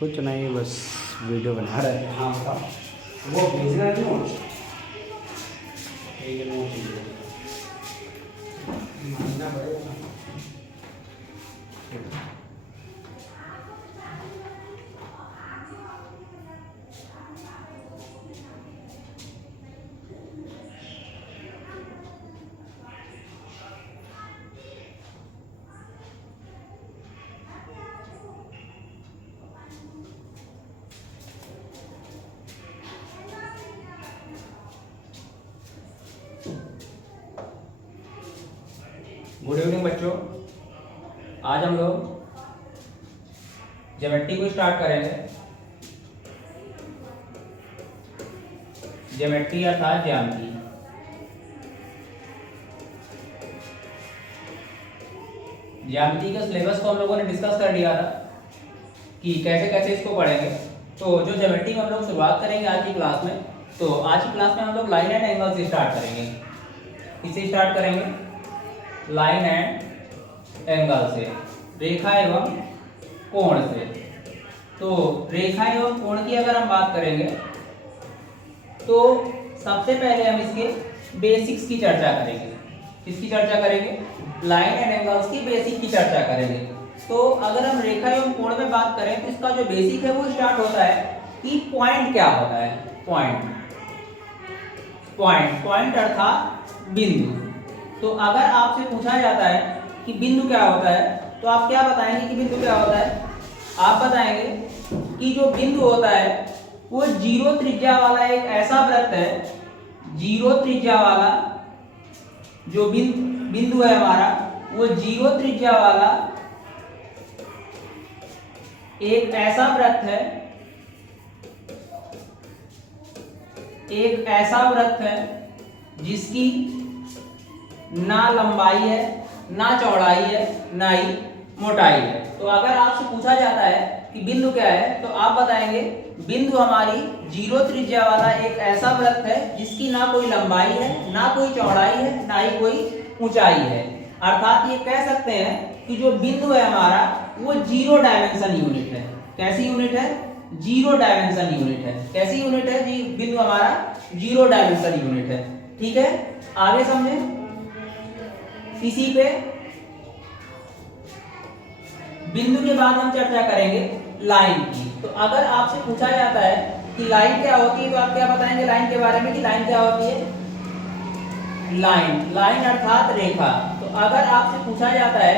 कुछ नहीं, बस वीडियो बना रहे हैं। हाँ बताओ, वो भेजना है नोट, ये नोट मानना पड़ेगा। गुड इवनिंग बच्चों, आज हम लोग ज्योमेट्री को स्टार्ट करेंगे। ज्योमेट्री अर्थात ज्यामिति। ज्यामिति के सिलेबस को हम लोगों ने डिस्कस कर लिया था कि कैसे कैसे इसको पढ़ेंगे। तो जो ज्योमेट्री में हम लोग शुरुआत करेंगे आज की क्लास में, तो आज की क्लास में हम लोग लाइन एंड एंगल से स्टार्ट करेंगे। किससे स्टार्ट करेंगे? लाइन एंड एंगल से, रेखा एवं कोण से। तो रेखा एवं कोण की अगर हम बात करेंगे तो सबसे पहले हम इसके बेसिक्स की चर्चा करेंगे। किसकी चर्चा करेंगे? लाइन एंड एंगल्स की बेसिक की चर्चा करेंगे। तो अगर हम रेखा एवं कोण में बात करें तो इसका जो बेसिक है वो स्टार्ट होता है कि पॉइंट क्या होता है। पॉइंट पॉइंट पॉइंट अर्थात बिंदु। तो अगर आपसे पूछा जाता है कि बिंदु क्या होता है तो आप क्या बताएंगे कि बिंदु क्या होता है? आप बताएंगे कि जो बिंदु होता है वो जीरो त्रिज्या वाला एक ऐसा वृत्त है, जीरो त्रिज्या वाला जो बिंदु है हमारा, वो जीरो त्रिज्या वाला एक ऐसा वृत्त है, एक ऐसा वृत्त है जिसकी ना लंबाई है, ना चौड़ाई है, ना ही मोटाई है। तो अगर आपसे पूछा जाता है कि बिंदु क्या है तो आप बताएंगे बिंदु हमारी जीरो त्रिज्या वाला एक ऐसा वृत्त है जिसकी ना कोई लंबाई है, ना कोई चौड़ाई है, ना ही कोई ऊंचाई है। अर्थात ये कह सकते हैं कि जो बिंदु है हमारा वो जीरो डायमेंशन यूनिट है। कैसी यूनिट है? जीरो डायमेंशन यूनिट है। कैसी यूनिट है जी? बिंदु हमारा जीरो डायमेंशन यूनिट है। ठीक है, आगे समझे। इसी पे बिंदु के बाद हम चर्चा करेंगे लाइन की। तो अगर आपसे पूछा जाता है कि लाइन क्या होती है तो आप क्या बताएंगे लाइन के बारे में कि लाइन क्या होती है? लाइन अर्थात रेखा। तो अगर आपसे पूछा जाता है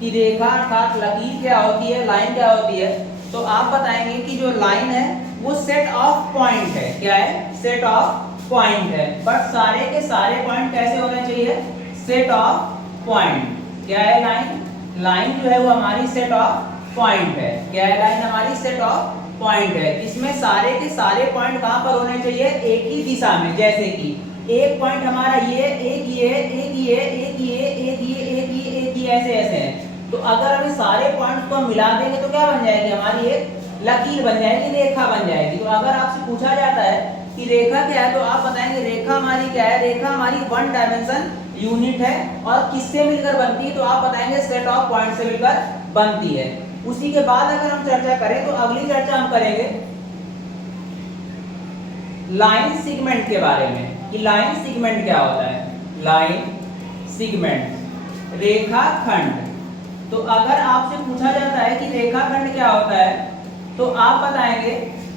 कि रेखा अर्थात लकीर क्या होती है, लाइन क्या होती है, तो आप बताएंगे कि जो लाइन है वो सेट ऑफ पॉइंट है। क्या है? सेट ऑफ पॉइंट है। बट सारे के सारे पॉइंट कैसे होने चाहिए? Set of point. क्या है लाइन? लाइन जो है वो हमारी सेट ऑफ पॉइंट है। क्या है? लाइन हमारी सेट ऑफ पॉइंट है। इसमें सारे के सारे पॉइंट कहां पर होने चाहिए? एक ही दिशा में। जैसे कि एक पॉइंट हमारा ये, एक ये, एक ये, एक ये, एक ये, एक ये, एक ये, ऐसे ऐसे है। तो अगर हमें सारे पॉइंट्स को हम मिला देंगे तो क्या बन जाएगी? हमारी एक लकीर बन जाएगी, रेखा बन जाएगी। तो अगर आपसे पूछा जाता है कि रेखा क्या है तो आप बताएंगे रेखा हमारी क्या है? रेखा हमारी वन डायमेंशन यूनिट है। और किससे मिलकर बनती है? तो आप बताएंगे सेट ऑफ पॉइंट से मिलकर बनती है। उसी के बाद अगर हम चर्चा करें तो अगली चर्चा हम करेंगे लाइन सेगमेंट के बारे में कि लाइन सेगमेंट क्या होता है। लाइन सेगमेंट रेखाखंड। तो अगर आपसे पूछा जाता है कि रेखाखंड क्या होता है तो आप बताएंगे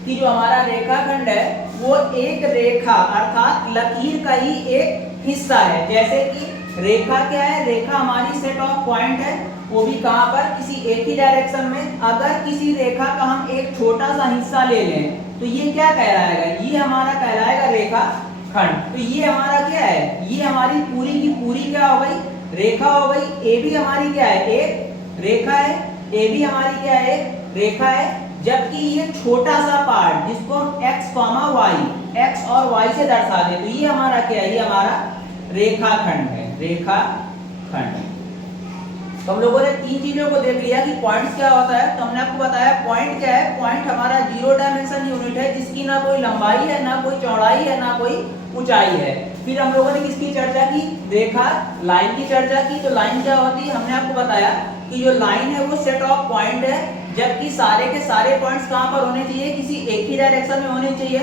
कि जो हमारा रेखाखंड है वो एक रेखा अर्थात लकीर का ही एक हिस्सा है। जैसे कि रेखा क्या है? रेखा हमारी सेट ऑफ पॉइंट है, वो भी कहां पर? किसी एक ही डायरेक्शन में। अगर किसी रेखा का हम एक छोटा सा हिस्सा ले लें तो ये क्या कहलाएगा? ये हमारा कहलाएगा रेखाखंड। तो ये हमारा क्या है? ये हमारी पूरी की पूरी क्या हो गई? रेखा हो गई। ए भी हमारी क्या है? एक रेखा है। ए भी हमारी क्या है? एक रेखा है। जबकि ये छोटा सा पार्ट जिसको हम x, y, x और y से दर्शा दे तो ये हमारा क्या है? ये हमारा रेखाखंड है। रेखाखंड। तो हम लोगों ने तीन चीजों को देख लिया कि पॉइंट्स क्या होता है। तो हमने आपको बताया पॉइंट क्या है? पॉइंट हमारा जीरो डायमेंशन यूनिट है जिसकी ना कोई लंबाई है, ना कोई चौड़ाई है, ना कोई ऊंचाई है। फिर हम लोगों ने किसकी चर्चा की? रेखा लाइन की चर्चा की। तो लाइन क्या होती है? हमने आपको बताया कि जो लाइन है वो सेट ऑफ पॉइंट है, जबकि सारे के सारे पॉइंट्स कहाँ पर होने चाहिए, किसी एक ही डायरेक्शन में होने चाहिए।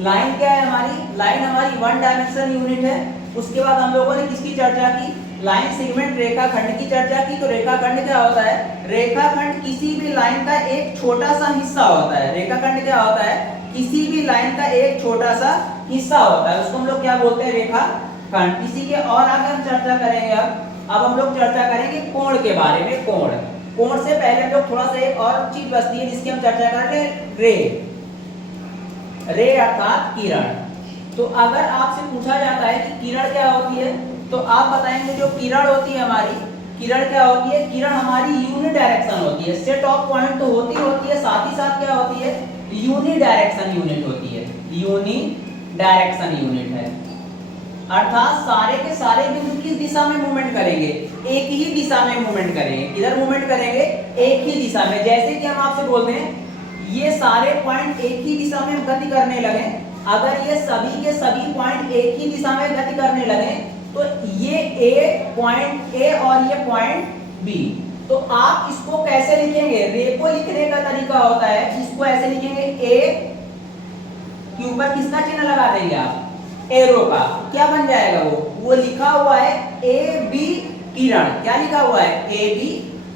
लाइन क्या है हमारी, लाइन हमारी वन डायमेंशन यूनिट है। उसके बाद हम लोगों ने किसकी चर्चा की, लाइन सेगमेंट रेखाखंड की चर्चा की। तो रेखाखंड क्या होता है, रेखाखंड किसी भी लाइन का एक छोटा सा हिस्सा होता है। रेखाखंड क्या होता है, किसी भी लाइन का एक छोटा सा हिस्सा होता है, उसको हम लोग क्या बोलते हैं, रेखाखंड। इसी के और आगे हम चर्चा करेंगे। अब हम लोग चर्चा करेंगे कोण के बारे में। कोण से पहले हम लोग थोड़ा सा एक और चीज बचती है जिसकी हम चर्चा करेंगे, रे अर्थात किरण। तो अगर आपसे पूछा जाता है कि किरण क्या होती है, तो आप बताएंगे जो किरण होती है हमारी, किरण क्या होती है, किरण हमारी यूनि डायरेक्शन होती है। सेट ऑफ पॉइंट तो होती है, साथ ही साथ क्या होती है, यूनि डायरेक्शन यूनिट होती है। यूनि डायरेक्शन यूनिट है, अर्थात सारे के सारे बिंदु किस दिशा में मूवमेंट करेंगे, एक ही दिशा में मूवमेंट करेंगे। किधर मूवमेंट करेंगे, एक ही दिशा में। जैसे कि हम आपसे बोलते हैं ये सारे पॉइंट एक ही दिशा में गति करने लगे, अगर ये सभी के सभी पॉइंट एक ही दिशा में गति करने लगे, तो ये ए पॉइंट ए और ये पॉइंट बी, तो आप इसको कैसे लिखेंगे, रे को लिखने का तरीका होता है, इसको ऐसे लिखेंगे, ए के ऊपर किसका चिन्ह लगा देंगे आप, एरो का। क्या बन जाएगा वो लिखा हुआ है ए बी किरण। क्या लिखा हुआ है, ए बी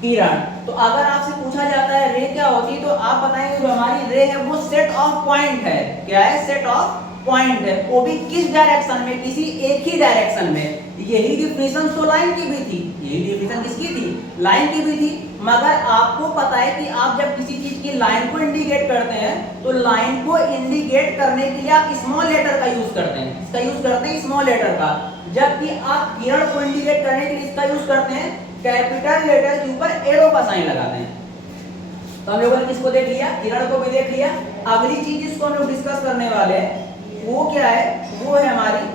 किरण। तो अगर आपसे पूछा जाता है रे क्या होती है, तो आप बताएंगे जो हमारी रे है वो सेट ऑफ पॉइंट है। क्या है, सेट ऑफ पॉइंट है, वो भी किस डायरेक्शन में, किसी एक ही डायरेक्शन में। यही डिफिनेशन तो लाइन की भी थी, यही डिफिनेशन किसकी थी, लाइन की भी थी। मगर आपको पता है कि आप जब किसी चीज की लाइन को इंडिकेट करते हैं, तो लाइन को इंडिकेट करने के लिए आप स्मॉल लेटर का यूज करते हैं। इसका यूज करते हैं स्मॉल लेटर का, जबकि आप किरण को इंडिकेट करने के लिए इसका यूज करते हैं कैपिटल लेटर के ऊपर एरो का साइन लगाते हैं। तो हम लोगों ने किसको देख लिया, किरण को भी देख लिया। अगली चीज जिसको हम लोग डिस्कस करने वाले हैं वो क्या है, वो है हमारी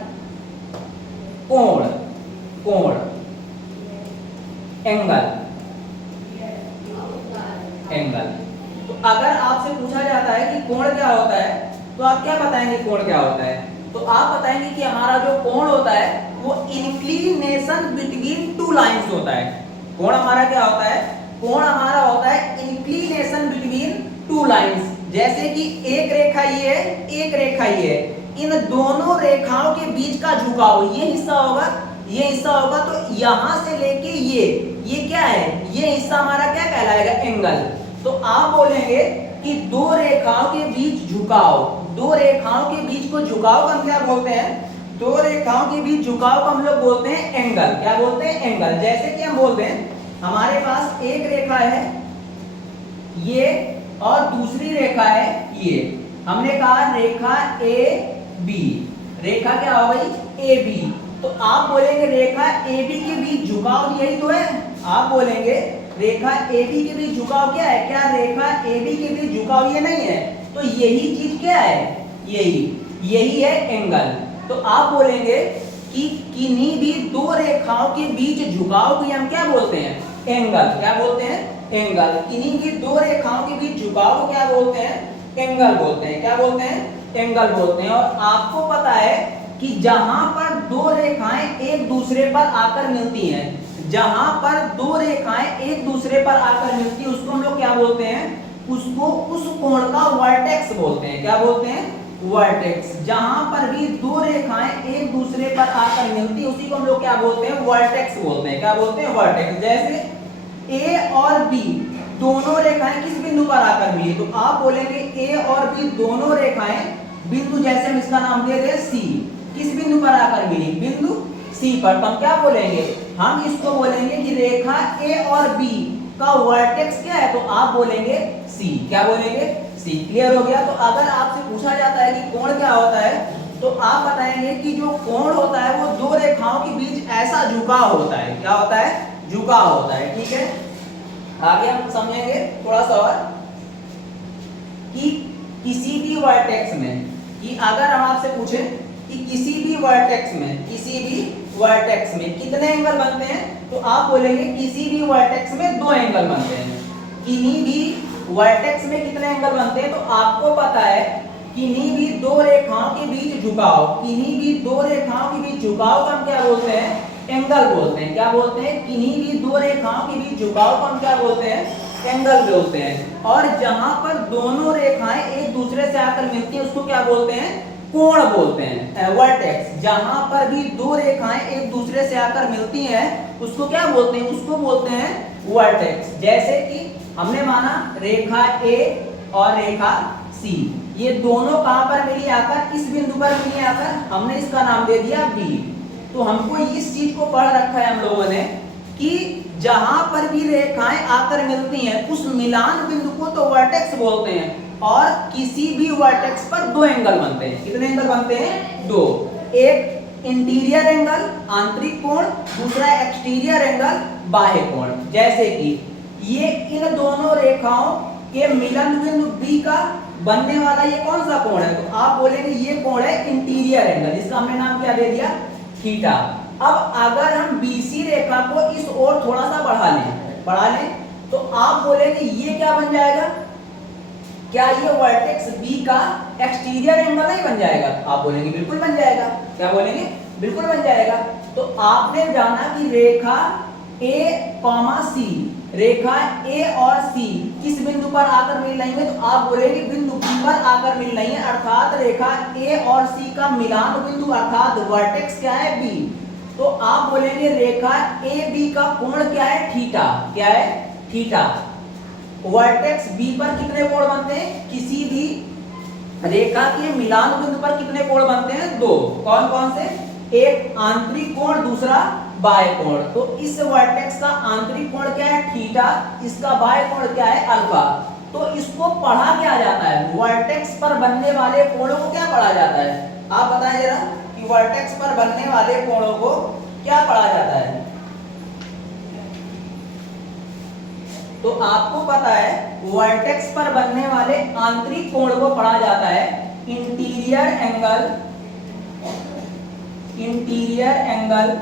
कोण। कोण, एंगल। एंगल। तो अगर आपसे पूछा जाता है कि कोण क्या होता है, तो आप क्या बताएंगे कोण क्या होता है, तो आप बताएंगे कि हमारा जो कोण होता है वो इंक्लिनेशन बिटवीन टू लाइंस होता है। कोण हमारा क्या होता है, कोण हमारा होता है इंक्लिनेशन बिटवीन टू लाइंस। जैसे कि एक रेखा ये है, एक रेखा ये है, इन दोनों रेखाओं के बीच का झुकाव ये हिस्सा होगा, ये हिस्सा होगा। तो यहां से लेके ये क्या है, ये हिस्सा हमारा क्या कहलाएगा, एंगल। तो आप बोलेंगे कि दो रेखाओं के बीच झुकाव, दो रेखाओं के बीच को झुकाव को हम क्या बोलते हैं, दो रेखाओं के बीच झुकाव को हम लोग बोलते हैं एंगल। क्या बोलते हैं, एंगल। जैसे कि हम बोलते हैं हमारे पास एक रेखा है ये और दूसरी रेखा है ये, हमने कहा रेखा ए बी, रेखा क्या हो गई, ए बी। तो आप बोलेंगे रेखा ए बी के बीच झुकाव यही तो है, आप बोलेंगे रेखा ए बी के बीच झुकाव क्या है, क्या रेखा ए बी के बीच झुकाव ये नहीं है, तो यही चीज क्या है, यही है एंगल। तो आप बोलेंगे कि किन्हीं भी दो रेखाओं के बीच झुकाव को हम क्या बोलते हैं, एंगल। क्या बोलते हैं, एंगल। किन्हीं भी दो रेखाओं के बीच झुकाव को क्या बोलते हैं, एंगल बोलते हैं। क्या बोलते हैं, एंगल बोलते हैं। और आपको पता है कि जहां पर दो रेखाएं एक दूसरे पर आकर मिलती हैं, जहां पर दो रेखाएं एक दूसरे पर आकर मिलती है, उसको हम लोग क्या बोलते हैं, उसको उस कोण का वर्टेक्स बोलते हैं। क्या बोलते हैं, वर्टेक्स। जहां पर भी दो रेखाएं एक दूसरे पर आकर मिलती है उसी को हम लोग क्या बोलते हैं, वर्टेक्स बोलते हैं। क्या बोलते हैं, वर्टेक्स। जैसे ए और बी दोनों रेखाएं किस बिंदु पर आकर मिली, तो आप बोलेंगे ए और बी दोनों रेखाएं बिंदु, जैसे हम इसका नाम दे दें सी, किस बिंदु पर आकर मिली, बिंदु सी पर। तो हम क्या बोलेंगे, हम इसको बोलेंगे कि रेखा ए और बी का वर्टेक्स क्या है, तो आप बोलेंगे सी। क्या बोलेंगे, सी। क्लियर हो गया। तो अगर आपसे पूछा जाता है कि कोण क्या होता है, तो आप बताएंगे कि जो कोण होता है वो दो रेखाओं के बीच ऐसा झुकाव होता है। क्या होता है, झुकाव होता है। ठीक है, आगे हम समझेंगे थोड़ा सा और कि किसी भी वर्टेक्स में, कि अगर हम आपसे पूछें कि किसी भी वर्टेक्स में, किसी भी वर्टेक्स में कितने एंगल बनते हैं, तो आप बोलेंगे किसी भी वर्टेक्स में दो एंगल बनते हैं। किन्हीं भी वर्टेक्स में कितने एंगल बनते हैं, तो आपको पता है किन्हीं भी दो रेखाओं के बीच झुकाव, किन्हीं भी दो रेखाओं के बीच झुकाव को हम क्या बोलते हैं, एंगल बोलते हैं। क्या बोलते हैं? किन्हीं भी दो रेखाओं के बीच झुकाव को हम क्या बोलते हैं? एंगल बोलते हैं। और जहां पर दोनों रेखाएं एक दूसरे से आकर मिलती हैं उसको क्या बोलते हैं? कोण बोलते हैं, वर्टेक्स। जहां पर भी दो रेखाएं एक दूसरे से आकर मिलती हैं उसको क्या बोलते हैं? उसको बोलते हैं वर्टेक्स। जैसे कि हमने माना रेखा ए और रेखा सी, ये दोनों कहां पर मिली आकर? इस बिंदु पर मिली आकर, हमने इसका नाम दे दिया बी। तो हमको इस चीज को पढ़ रखा है हम लोगों ने कि जहां पर भी रेखाएं आकर मिलती हैं उस मिलान बिंदु को तो वर्टेक्स बोलते हैं। और किसी भी वर्टेक्स पर दो एंगल बनते हैं। कितने एंगल बनते हैं? दो। एक इंटीरियर एंगल आंतरिक कोण, दूसरा एक्सटीरियर एंगल बाह्य कोण। जैसे कि ये इन दोनों रेखाओं के मिलन बिंदु बी का बनने वाला ये कौन सा कोण है? तो आप बोलेंगे ये कोण है इंटीरियर एंगल, इसका हमने नाम क्या दे दिया? थीटा। अब अगर हम बीसी रेखा को इस ओर थोड़ा सा बढ़ा लें तो आप बोलेंगे ये क्या बन जाएगा? क्या ये वर्टेक्स बी का एक्सटीरियर एंगल नहीं बन जाएगा? आप बोलेंगे बिल्कुल बन जाएगा। क्या बोलेंगे? बिल्कुल बन जाएगा। तो आपने जाना कि रेखा ए कॉमा सी, रेखा ए और सी किस बिंदु पर आकर मिल रही है? तो आप बोलेंगे बिंदु बी पर आकर मिल रही है, अर्थात रेखा ए और सी का मिलान बिंदु अर्थात वर्टेक्स क्या है? बी। तो आप बोलेंगे रेखा ए बी का कोण क्या है? थीटा। क्या है? थीटा। वर्टेक्स बी पर कितने कोण बनते हैं? किसी भी रेखा के मिलान बिंदु पर कितने कोण बनते हैं? दो। कौन कौन से? एक आंतरिक कोण, दूसरा बाह्य कोण। तो इस वर्टेक्स का आंतरिक कोण क्या है? थीटा। इसका बाह्य कोण क्या है? अल्फा। तो इसको पढ़ा क्या जाता है? वर्टेक्स पर बनने वाले कोणों को क्या पढ़ा जाता है? आप बताएं जरा कि वर्टेक्स पर बनने वाले कोणों को क्या पढ़ा जाता है? तो आपको पता है वर्टेक्स पर बनने वाले आंतरिक कोण को पढ़ा जाता है इंटीरियर एंगल। इंटीरियर एंगल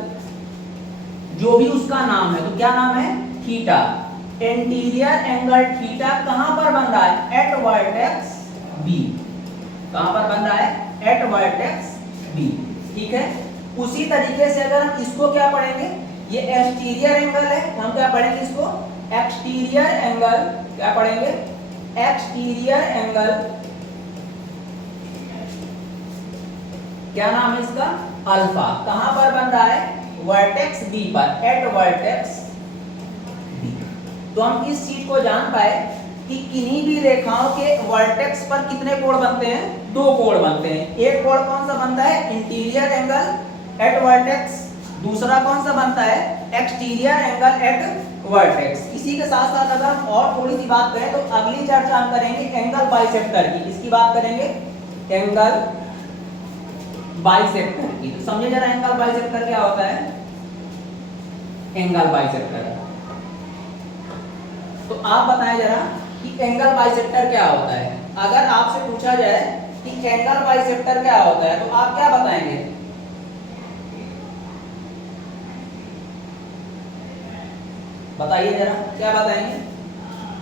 जो भी उसका नाम है, तो क्या नाम है? थीटा। इंटीरियर एंगल थीटा कहां पर बन रहा है? At vertex B. कहां पर बन रहा है? At vertex B. ठीक है। उसी तरीके से अगर हम इसको क्या पढ़ेंगे? ये एक्सटीरियर एंगल है, हम क्या पढ़ेंगे इसको? Exterior angle. क्या पढ़ेंगे? एक्सटीरियर एंगल क्या नाम है इसका? अल्फा। कहां पर बन रहा है? वर्टेक्स बी पर, एट वर्टेक्स बी। तो हम इस चीज को जान पाए कि किन्हीं भी रेखाओं के वर्टेक्स पर कितने कोण बनते हैं? दो कोण बनते हैं। एक कोण कौन सा बनता है? Interior angle eight vertex. दूसरा कौन सा बनता है? Exterior angle eight vertex. इसी के साथ साथ अगर हम और थोड़ी सी बात करें तो अगली चर्चा हम करेंगे एंगल बाइसेक्टर की। इसकी बात करेंगे एंगल बाइसेक्टर की। तो समझे जरा एंगल बाइसेक्टर क्या होता है? एंगल बाइसेक्टर, तो आप बताएं जरा कि एंगल बाइसेक्टर क्या होता है? अगर आपसे पूछा जाए कि एंगल बाइसेक्टर क्या होता है तो आप क्या बताएंगे? बताइए जरा, क्या बताएंगे?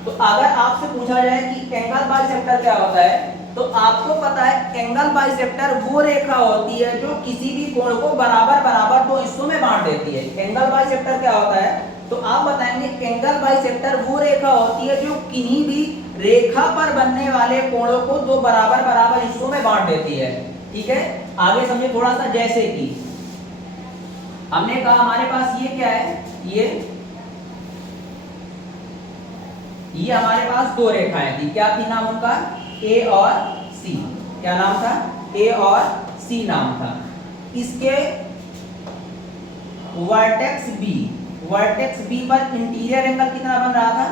तो अगर आपसे पूछा जाए कि एंगल बाइसेक्टर क्या होता है तो आपको पता है एंगल बाइसेक्टर वो रेखा होती है जो किसी भी कोण को बराबर बराबर दो हिस्सों में बांट देती है। एंगल बाइसेक्टर क्या होता है? तो आप बताएंगे एंगल बाइसेक्टर वो रेखा होती है जो किन्हीं भी रेखा पर बनने वाले कोणों को दो बराबर बराबर हिस्सों में बांट देती है। ठीक है, आगे समझे थोड़ा सा। जैसे कि हमने कहा हमारे पास ये क्या है? ये हमारे पास दो रेखाएं थी। क्या थी नाम उनका? ए और सी। क्या नाम था? ए और सी नाम था। इसके वर्टेक्स बी पर इंटीरियर एंगल कितना बन रहा था?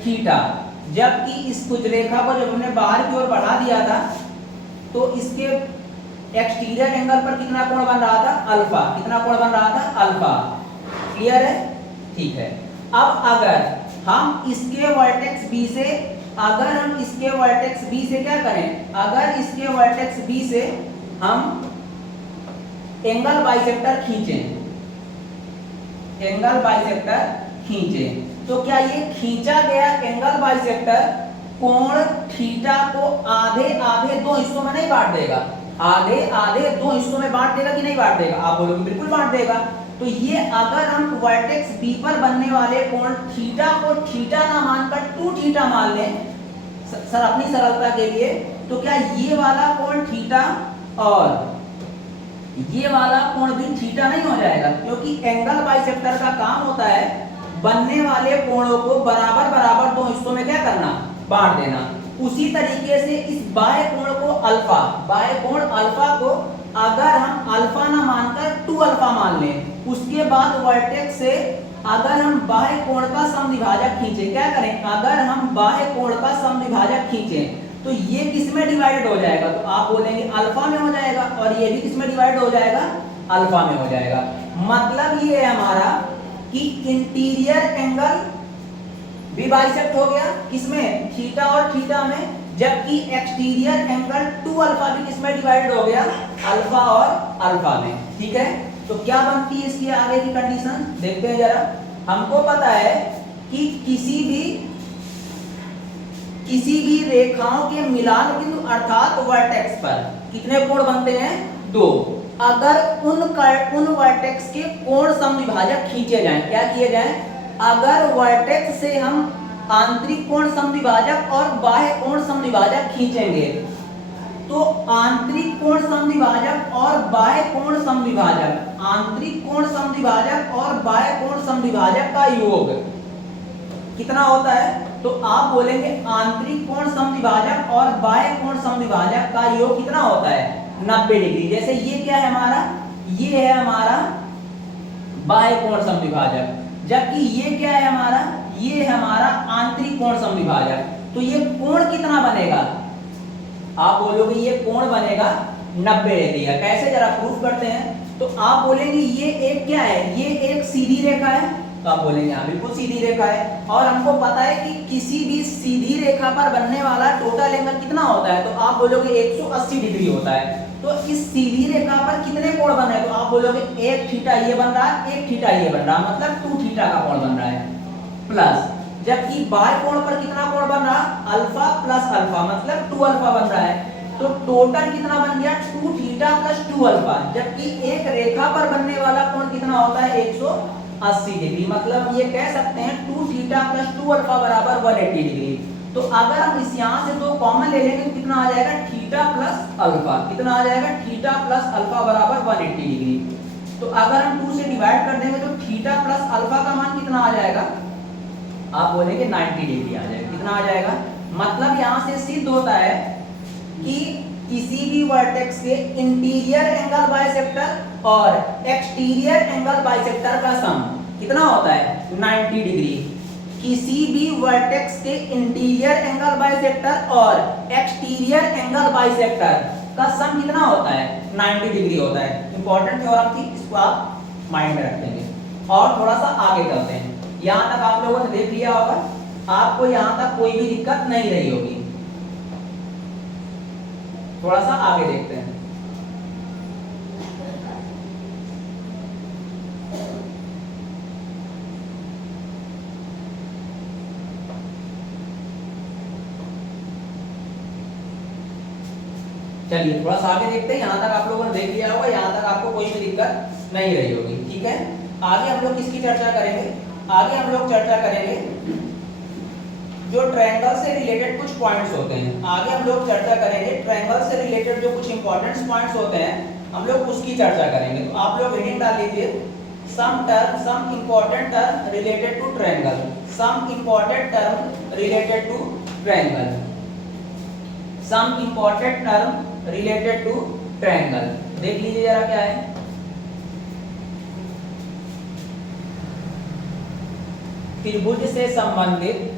थीटा। जबकि इस कुछ रेखा को जब हमने बाहर की ओर बढ़ा दिया था तो इसके एक्सटीरियर एंगल पर कितना कोण बन रहा था? अल्फा। कितना कोण बन रहा था? अल्फा। क्लियर है? ठीक है। अब अगर हम इसके वर्टेक्स बी से क्या करें? अगर इसके वर्टेक्स बी से हम एंगल बाइसेक्टर खींचें तो क्या ये खींचा गया एंगल बाइसेक्टर कोण थीटा को आधे आधे दो हिस्सों में नहीं बांट देगा? आधे आधे दो हिस्सों में बांट देगा कि नहीं बांट देगा? आप बोलोगे बिल्कुल बांट देगा। तो ये अगर हम वर्टेक्स बी पर बनने वाले कोण थीटा को थीटा ना मानकर 2 थीटा मान लें सर अपनी सरलता के लिए, तो क्या ये वाला कोण थीटा और ये वाला कोण भी थीटा नहीं हो जाएगा? क्योंकि एंगल बाइसेक्टर का काम होता है बनने वाले कोणों को बराबर बराबर 2 हिस्सों में क्या करना, बांट देना। उसी तरीके से इस बाह्य कोण को अल्फा, बाह्य कोण अल्फा को अगर हम अल्फा ना मानकर 2 अल्फा मान लें, उसके बाद वर्टेक्स से अगर हम बाह्य कोण का समद्विभाजक खींचे, क्या करें, अगर हम बाह्य कोण का समद्विभाजक खींचें तो ये किस में डिवाइड हो जाएगा? तो आप बोलेंगे अल्फा में हो जाएगा, और ये भी किस में डिवाइड हो जाएगा? अल्फा में हो जाएगा। मतलब ये है हमारा कि इंटीरियर एंगल भी बाइसेक्ट हो गया किसमें, थीटा और थीटा में, जबकि एक्सटीरियर एंगल 2 अल्फा भी किसमें डिवाइड हो गया, अल्फा और अल्फा में। ठीक है, तो क्या बनती है इसकी आगे की कंडीशन, देखते हैं जरा। हमको पता है कि किसी भी रेखाओं के मिलान बिंदु अर्थात वर्टेक्स पर कितने कोण बनते हैं, 2। अगर उन वर्टेक्स के कोण समद्विभाजक खींचे जाएं, क्या किए जाएं, अगर वर्टेक्स से हम आंतरिक कोण समद्विभाजक और बाह्य कोण समद्विभाजक खींचेंगे तो आंतरिक कोण समद्विभाजक और बाह्य कोण समद्विभाजक, आंतरिक कोण समद्विभाजक और बाह्य कोण समद्विभाजक का योग कितना होता है? तो आप बोलेंगे आंतरिक कोण समद्विभाजक और बाह्य कोण समद्विभाजक का योग कितना होता है, 90 डिग्री। जैसे ये क्या है हमारा, ये है हमारा बाह्य कोण समद्विभाजक, जबकि ये क्या है हमारा, ये है हमारा आंतरिक कोण समद्विभाजक। तो ये कोण कितना बनेगा, आप बोलोगे ये कोण बनेगा 90 डिग्री का। कैसे, जरा प्रूफ करते हैं। तो आप बोलेंगे ये एक क्या है, ये एक सीधी रेखा है, तो आप बोलेंगे हाँ बिल्कुल सीधी रेखा है, और हमको पता है कि किसी भी सीधी रेखा पर बनने वाला टोटल एंगल कितना होता है, तो आप बोलोगे 180 डिग्री होता है। तो इस सीधी रेखा पर कितने कोण बन रहे हैं, तो आप बोलोगे 1 थीटा ये बन रहा है, 1 थीटा ये बन रहा है, मतलब 2 थीटा का कोण बन रहा है, प्लस जबकि बाह्य कोण पर कितना कोण बन रहा है, अल्फा प्लस अल्फा, मतलब 2 अल्फा बन रहा है। तो टोटल कितना बन गया, 2 थीटा प्लस 2 अल्फा, जबकि एक रेखा पर बनने वाला कोण कितना होता है, 180 डिग्री। मतलब ये कह सकते हैं 2 थीटा प्लस 2 अल्फा बराबर 180 डिग्री। तो अगर हम इस यहाँ से 2 कॉमन ले लेंगे तो कितना आ जाएगा, थीटा प्लस अल्फा, कितना आ जाएगा, थीटा प्लस अल्फा बराबर 180 डिग्री। तो अगर हम 2 से डिवाइड कर देंगे तो थीटा प्लस अल्फा का मान कितना आ जाएगा, आप बोलेंगे 90 डिग्री आ जाएगा। कितना आ जाएगा, मतलब यहाँ से सिद्ध होता है कि किसी भी वर्टेक्स के इंटीरियर एंगल बाइसेक्टर और एक्सटीरियर एंगल बाइसेक्टर का सम कितना होता है, 90 डिग्री। किसी भी वर्टेक्स के इंटीरियर एंगल बाइसेक्टर और एक्सटीरियर एंगल बाइसेक्टर का सम कितना होता है, 90 डिग्री होता है। इंपॉर्टेंट थ्योरम थी, इसको आप माइंड में रखेंगे। और थोड़ा सा आगे चलते हैं, यहाँ तक आप लोगों ने देख लिया होगा, आपको यहाँ तक कोई भी दिक्कत नहीं रही होगी। थोड़ा सा आगे देखते हैं। चलिए थोड़ा सा आगे देखते हैं, यहाँ तक आप लोगों ने देख लिया होगा, यहाँ तक आपको कोई भी दिक्कत नहीं रही होगी। ठीक है, आगे हम लोग किसकी चर्चा करेंगे, आगे हम लोग चर्चा करेंगे जो ट्रायंगल से रिलेटेड कुछ पॉइंट्स होते हैं। आगे हम लोग चर्चा करेंगे ट्रायंगल से रिलेटेड जो कुछ इंपॉर्टेंट पॉइंट्स होते हैं, हम लोग उसकी चर्चा करेंगे। तो आप लोग हेडिंग डाल लीजिए, some important term related to triangle, some important term related to triangle, some important term related to triangle. देख लीजिए जरा क्या है। त्रिभुज से संबंधित,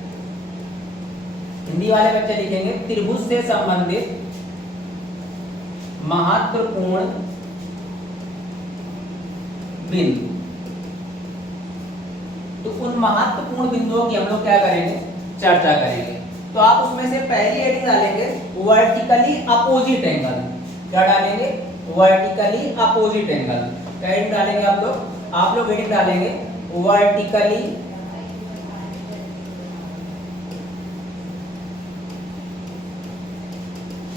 हिंदी वाले बच्चे लिखेंगे, त्रिभुज से संबंधित महत्वपूर्ण बिंदु। तो उन महत्वपूर्ण बिंदुओं की हम लोग क्या करेंगे, चर्चा करेंगे। तो आप उसमें से पहली हेडिंग डालेंगे वर्टिकली अपोजिट एंगल। क्या डालेंगे, वर्टिकली अपोजिट एंगल। क्या हेडिंग डालेंगे आप लोग हेडिंग डालेंगे वर्टिकली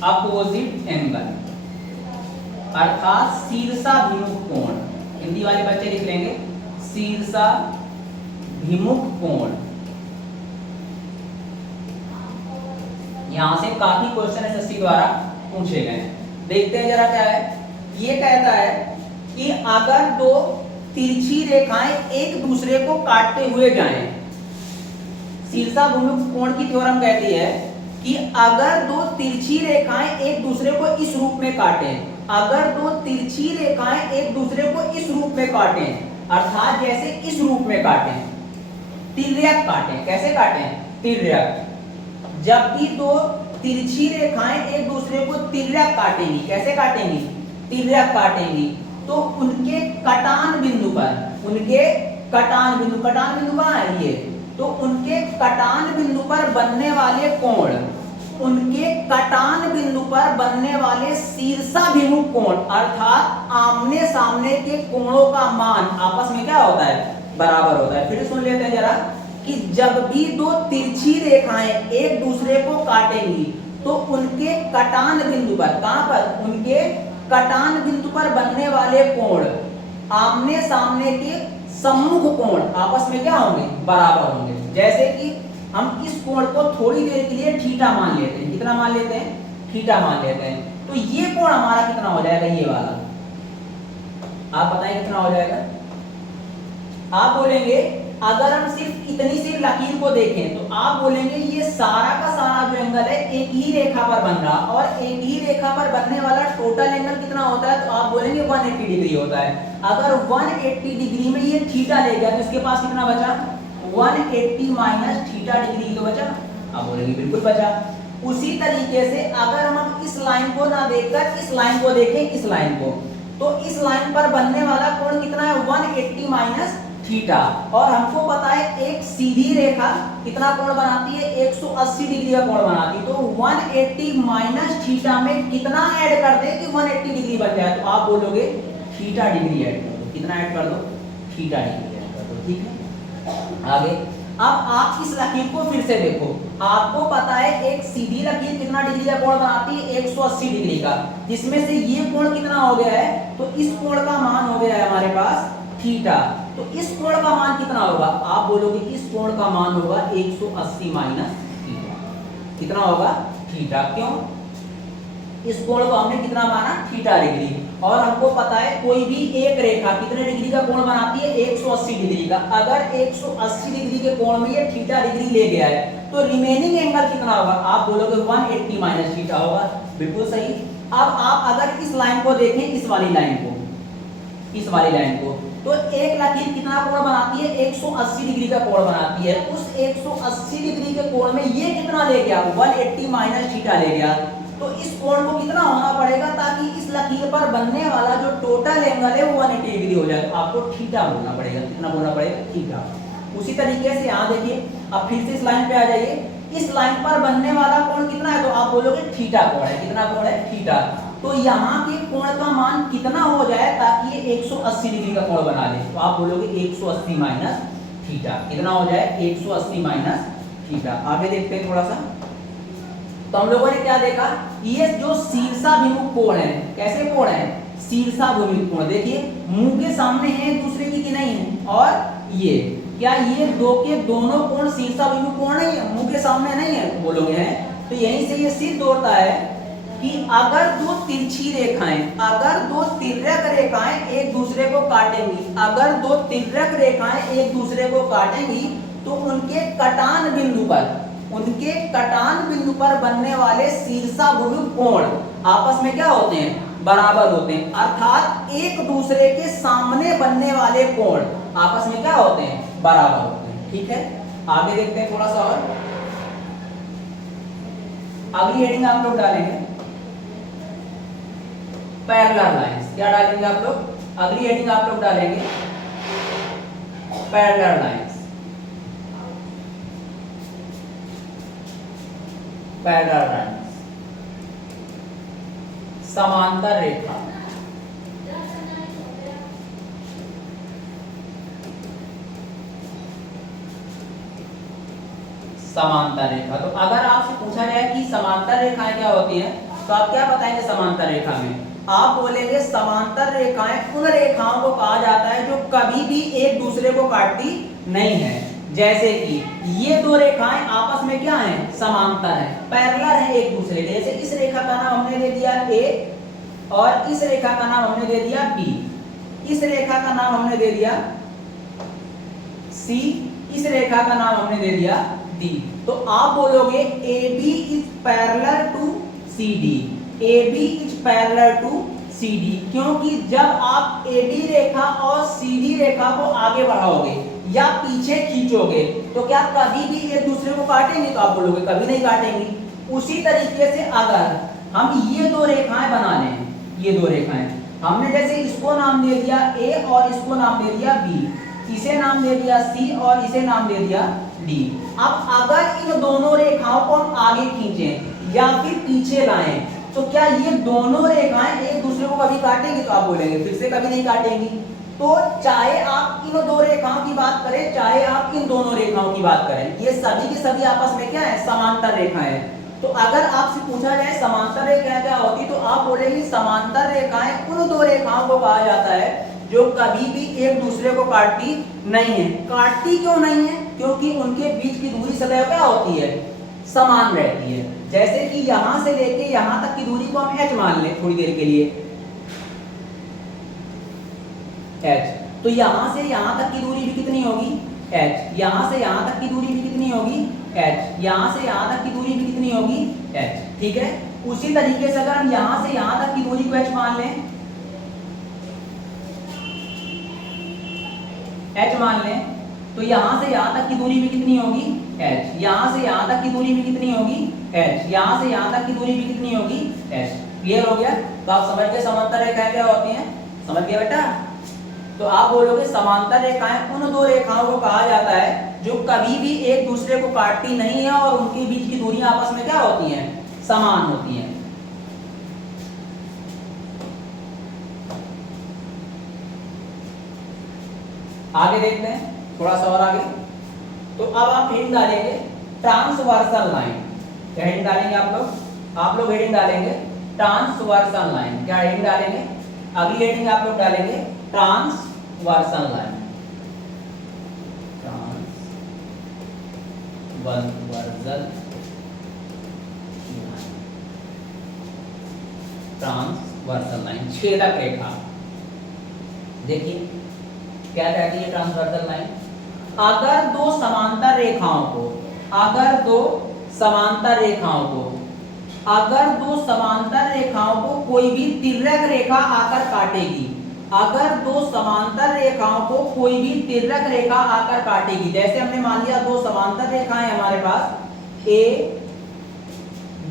अपोजिट एंगल, अर्थात शीर्षाभिमुख कोण। हिंदी वाले बच्चे लिख लेंगे शीर्षाभिमुख कोण। यहां से काफी क्वेश्चन एसएससी द्वारा पूछे गए हैं। देखते हैं जरा क्या है। ये कहता है कि अगर दो तिरछी रेखाएं एक दूसरे को काटते हुए जाएं, शीर्षाभिमुख कोण की थ्योरम कहती है कि अगर दो तिरछी रेखाएं एक दूसरे को इस रूप में काटें, अगर दो तिरछी रेखाएं एक दूसरे को इस रूप में काटें, अर्थात जैसे इस रूप में काटें, तिर्यक काटें। कैसे काटें? तिर्यक। जब भी दो तिरछी रेखाएं एक दूसरे को तिर्यक काटेंगी, कैसे काटेंगी? तिर्यक काटेंगी, तो उनके कटान बिंदु पर, उनके कटान बिंदु कहां है ये, तो उनके कटान बिंदु पर बनने वाले कोण, उनके कटान बिंदु पर बनने वाले शीर्षाभिमुख कोण अर्थात आमने सामने के कोणों का मान आपस में क्या होता है? बराबर होता है। फिर सुन लेते हैं जरा कि जब भी दो तिरछी रेखाएं एक दूसरे को काटेंगी तो उनके कटान बिंदु पर, कहां पर? उनके कटान बिंदु पर बनने वाले कोण आमने सामने के सम्मुख कोण आपस में क्या होंगे? बराबर होंगे। जैसे कि हम इस कोण को थोड़ी देर के लिए थीटा मान लेते हैं। कितना मान लेते हैं? थीटा मान लेते हैं। तो ये कोण हमारा कितना हो जाएगा? ये वाला। आप बताएं कितना हो जाएगा? आप बोलेंगे अगर हम सिर्फ इतनी सी लकीर को देखें तो आप बोलेंगे ये सारा का सारा जो एंगल है एक ही रेखा पर बन रहा, और एक ही रेखा पर बनने वाला टोटल एंगल कितना होता है? तो आप बोलेंगे 180 डिग्री होता है। अगर 180 डिग्री में ये थीटा ले गया तो इसके पास कितना बचा? 180 माइनस थीटा डिग्री तो बचा। आप बोलेंगे बिल्कुल बचा। उसी तरीके से अगर हम इस लाइन को ना देखकर इस लाइन को देखें, इस लाइन को, तो इस लाइन पर बनने वाला कोण कितना है? 180 माइनस थीटा। और हमको पता है एक सीधी रेखा कितना कोण बनाती है? 180 डिग्री का कोण बनाती है। तो 180 माइनस थीटा में कितना ऐड कर दे कि 180 डिग्री बन जाए? तो आप बोलोगे थीटा डिग्री ऐड कर दो। कितना ऐड कर दो? थीटा डिग्री ऐड कर दो। ठीक है, आगे। अब आप इस लकीर को फिर से देखो। आपको पता है एक सीधी लकीर कितना डिग्री का कोण बनाती है? 180 डिग्री का। जिसमें से ये कोण कितना हो गया है? तो इस कोण का मान हो गया है हमारे पास थीटा। तो इस कोण का मान कितना होगा? आप बोलोगे इस कोण का मान होगा 180 माइनस थीटा। कितना होगा? थीटा। क्यों? इस कोण को हमने कितना माना? Theta degree. और हमको पता है कोई भी एक रेखा कितने डिग्री का कोण बनाती है? 180 डिग्री का। अगर 180 डिग्री के कोण में ये थीटा डिग्री ले गया है तो रिमेनिंग एंगल कितना होगा? आप बोलोगे 180 माइनस थीटा होगा। बिल्कुल सही। अब आप अगर इस लाइन को देखें, इस वाली लाइन को, इस वाली लाइन को, तो एक लकीर कितना कोण बनाती है? 180 डिग्री का कोण बनाती है। उस 180 डिग्री के कोण में ये कितना ले गया? 180 माइनस थीटा ले गया। तो इस कोण को कितना होना पड़ेगा ताकि इस लकीर पर बनने वाला जो टोटल एंगल है वो 180 डिग्री हो जाए? तो आपको थीटा बोलना पड़ेगा। कितना बोलना पड़ेगा? थीटा। उसी तरीके से यहाँ देखिए, अब फिर से इस लाइन पे आ जाइए। इस लाइन पर बनने वाला कोण कितना है? तो आप बोलोगे थीटा कोण है। कितना कोण है? थीटा। तो यहाँ के कोण का मान कितना हो जाए ताकि ये 180 डिग्री का कोण बना ले? तो आप बोलोगे 180 माइनस थीटा। कितना हो जाए? 180 माइनस थीटा। आगे देखते हैं थोड़ा सा। तो हम लोगों ने क्या देखा? ये जो शीर्षाभिमुख कोण है, कैसे कोण है? शीर्षाभिमुख कोण। देखिए मुंह के सामने है एक दूसरे की कि नहीं है? और ये क्या ये दो के दोनों कोण शीर्षाभिमुख कोण नहीं है? मुंह के सामने नहीं है? बोलोगे हैं। तो यहीं से ये सिद्ध होता है कि अगर दो तिरछी रेखाएं, अगर दो तिर्यक रेखाएं एक दूसरे को काटेंगी, अगर दो तिर्यक रेखाएं एक दूसरे को काटेंगी तो उनके कटान बिंदु पर, उनके कटान बिंदु पर बनने वाले शीर्षाभिमुख कोण आपस में क्या होते हैं? बराबर होते हैं। अर्थात एक दूसरे के सामने बनने वाले कोण आपस में क्या होते हैं? बराबर होते हैं। ठीक है, आगे देखते हैं थोड़ा सा और। अगली हेडिंग आप लोग डालेंगे पैरेलल लाइंस। क्या डालेंगे आप लोग? अगली हेडिंग आप लोग डालेंगे पैरेलल लाइंस। पैरेलल लाइंस, समांतर रेखा। समांतर रेखा। तो अगर आपसे पूछा जाए कि समांतर रेखाएं क्या होती हैं तो आप क्या बताएंगे? समांतर रेखा में आप बोलेंगे समांतर रेखाएं उन रेखाओं को कहा जाता है जो कभी भी एक दूसरे को काटती नहीं है। जैसे कि ये दो रेखाएं आपस में क्या हैं, समांतर हैं, पैरेलल हैं एक दूसरे के। जैसे इस रेखा का नाम हमने दे दिया ए और इस रेखा का नाम हमने दे दिया बी, इस रेखा का नाम हमने दे दिया सी, इस रेखा का नाम हमने दे दिया डी। तो आप बोलोगे A B is parallel to C D, A B is parallel to C D, क्योंकि जब आप ए बी रेखा और सी डी रेखा को आगे बढ़ाओगे या पीछे खींचोगे तो क्या कभी भी एक दूसरे को काटेंगे, तो आप बोलोगे कभी नहीं काटेंगे। उसी तरीके से अगर हम ये दो रेखाएं बना लें, ये दो रेखाएं हमने जैसे इसको नाम दे दिया ए और इसको नाम दे दिया बी, इसे नाम दे दिया सी और इसे नाम दे दिया डी। अब अगर इन दोनों रेखाओं को हम आगे खींचें या फिर पीछे लाएं तो क्या ये दोनों रेखाएं एक दूसरे को कभी काटेंगी, तो आप बोलेंगे फिर से कभी नहीं काटेंगी। तो चाहे आप इन दो रेखाओं की बात करें चाहे आप इन दोनों रेखाओं की बात करें, ये सभी की सभी आपस में क्या है, समांतर रेखाएं हैं। तो अगर आपसे पूछा जाए समांतर रेखाएं क्या होती, तो आप बोलेंगे समांतर रेखाएं उन दो रेखाओं को कहा जाता है जो कभी भी एक दूसरे को काटती नहीं है। काटती क्यों नहीं है, क्योंकि उनके बीच की दूरी सदैव क्या होती है, समान रहती है। जैसे कि यहां से लेके यहां तक की दूरी को हम h मान लें थोड़ी देर के लिए, h, तो यहां से यहां तक की दूरी भी कितनी होगी, h, यहां से यहां तक की दूरी भी कितनी होगी, h, यहां से यहां तक की दूरी भी कितनी होगी, h, ठीक है। उसी तरीके से अगर हम यहां से यहां तक की दूरी को h मान लें, h मान लें, तो यहां से यहां तक की दूरी भी कितनी होगी, h, यहां से यहां तक की दूरी भी कितनी होगी, h, यहां से यहां तक की दूरी भी कितनी होगी, h। क्लियर हो गया? तो आप समझ गए समांतर रेखाएं क्या होती हैं, समझ गया बेटा? तो आप बोलोगे समांतर रेखाएं उन दो रेखाओं को कहा जाता है जो कभी भी एक दूसरे को काटती नहीं है और उनके बीच की दूरियां आपस में क्या होती हैं, समान होती हैं। आगे देखते हैं थोड़ा सा और आगे। तो अब आप हेडिंग डालेंगे ट्रांसवर्सल लाइन। क्या हेडिंग डालेंगे आप लोग हेडिंग डालेंगे ट्रांसवर्सल लाइन। क्या हेडिंग डालेंगे, अगली हेडिंग आप लोग डालेंगे ट्रांसवर्सल लाइन। ट्रांसवर्सल लाइन, छेदक रेखा। देखिए क्या कहती है ट्रांसवर्सल लाइन, अगर दो समांतर रेखाओं को कोई भी तिर्यक रेखा आकर काटेगी, अगर दो समांतर रेखाओं को कोई भी तिर्यक रेखा आकर काटेगी, जैसे हमने मान लिया दो समांतर रेखाएं हमारे पास ए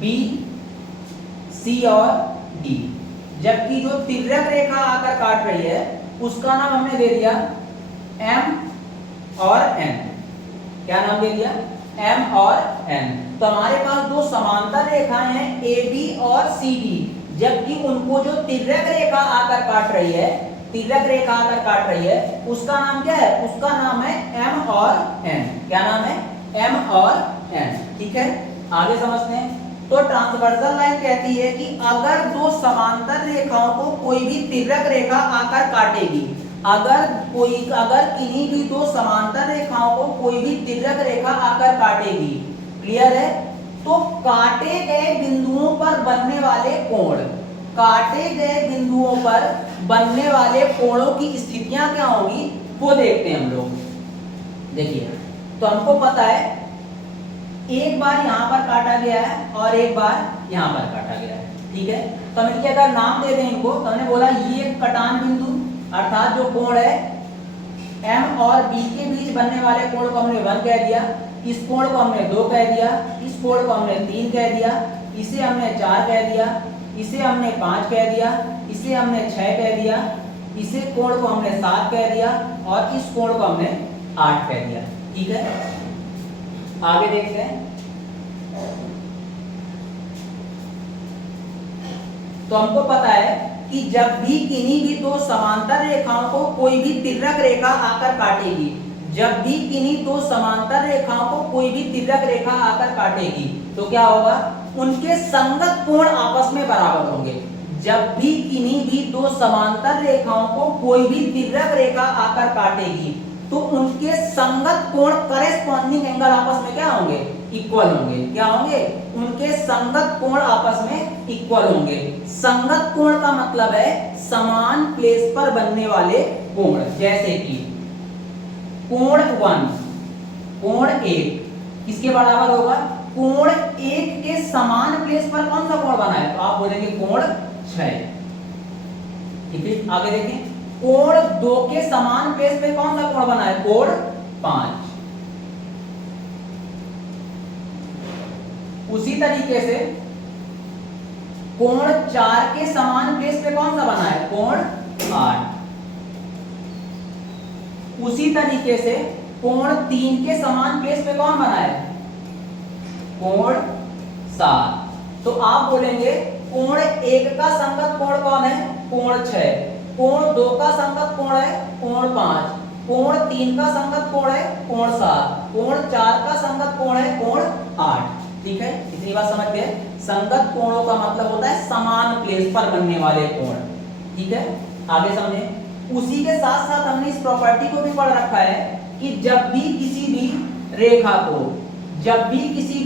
बी सी और डी, जबकि जो तिर्यक रेखा आकर काट रही है उसका नाम हमने दे दिया M और N। क्या नाम दे दिया, M और N। तो हमारे पास दो समांतर रेखाएं हैं AB और CD, जबकि उनको जो तिर्यक रेखा आकर काट रही है, उसका नाम क्या है, उसका नाम है M और N। क्या नाम है, M और N, ठीक है। आगे समझते हैं। तो ट्रांसवर्सल लाइन कहती है कि अगर दो समांतर रेखाओं को कोई भी तिर्यक रेखा आकर काटेगी, अगर किन्हीं भी दो समांतर रेखाओं को कोई भी तिर्यक रेखा आकर काटेगी, क्लियर है, तो काटे गए बिंदुओं पर बनने वाले कोणों की स्थितियां क्या होंगी वो देखते हैं हम लोग। देखिए, तो हमको पता है एक बार यहां पर काटा गया है और एक बार यहां पर काटा गया है, ठीक है। तो हम इनके अगर नाम दे दें इनको, तो हमने बोला ये कटान बिंदु अर्थात जो कोण है M और B के बीच बनने वाले कोण को हमने 1 कह दिया, इस कोण को हमने 2 कह दिया, इस कोण को हमने 3 कह दिया, इसे हमने 4 कह दिया, इसे हमने 5 कह दिया, इसे हमने 6 कह दिया, इसे कोण को हमने 7 कह दिया और इस कोण को हमने 8 कह दिया, ठीक है। आगे देखते हैं। तो हमको पता है कि जब भी किन्हीं भी दो समांतर रेखाओं को कोई भी तिर्यक रेखा आकर काटेगी, तो क्या होगा, उनके संगत कोण आपस में बराबर होंगे। जब भी किन्हीं भी दो समांतर रेखाओं को कोई भी तिर्यक रेखा आकर काटेगी तो उनके संगत कोण करेस्पॉन्डिंग एंगल आपस में क्या होंगे, इक्वल होंगे। क्या होंगे, उनके संगत कोण आपस में इक्वल होंगे। संगत कोण का मतलब है समान प्लेस पर बनने वाले कोण। जैसे कि कोण 1 कोण 1 किसके बराबर होगा, कोण 1 के समान प्लेस पर कौन सा कोण बना है, तो आप बोलेंगे कोण 6। ठीक है, आगे देखें, कोण 2 के समान प्लेस पे कौन सा कोण बना है, कोण 5। उसी तरीके से कोण 4 के समान प्लेस पे कौन सा बना है, कोण 8। उसी तरीके से कोण 3 के समान प्लेस पे कौन बना है, कोण 7। तो आप बोलेंगे कोण 1 का संगत कोण कौन है, कोण 6। कोण 2 का संगत कोण है, कोण 5। कोण 3 का संगत कोण है, कोण 7। कोण 4 का संगत कोण है, कोण 8। ठीक है, इतनी बात समझ गए। संगत कोणों का मतलब होता है समान प्लेस पर बनने वाले कोण। ठीक है, आगे समझे। उसी के साथ साथ हमने इस प्रॉपर्टी को भी पढ़ रखा है कि जब भी किसी भी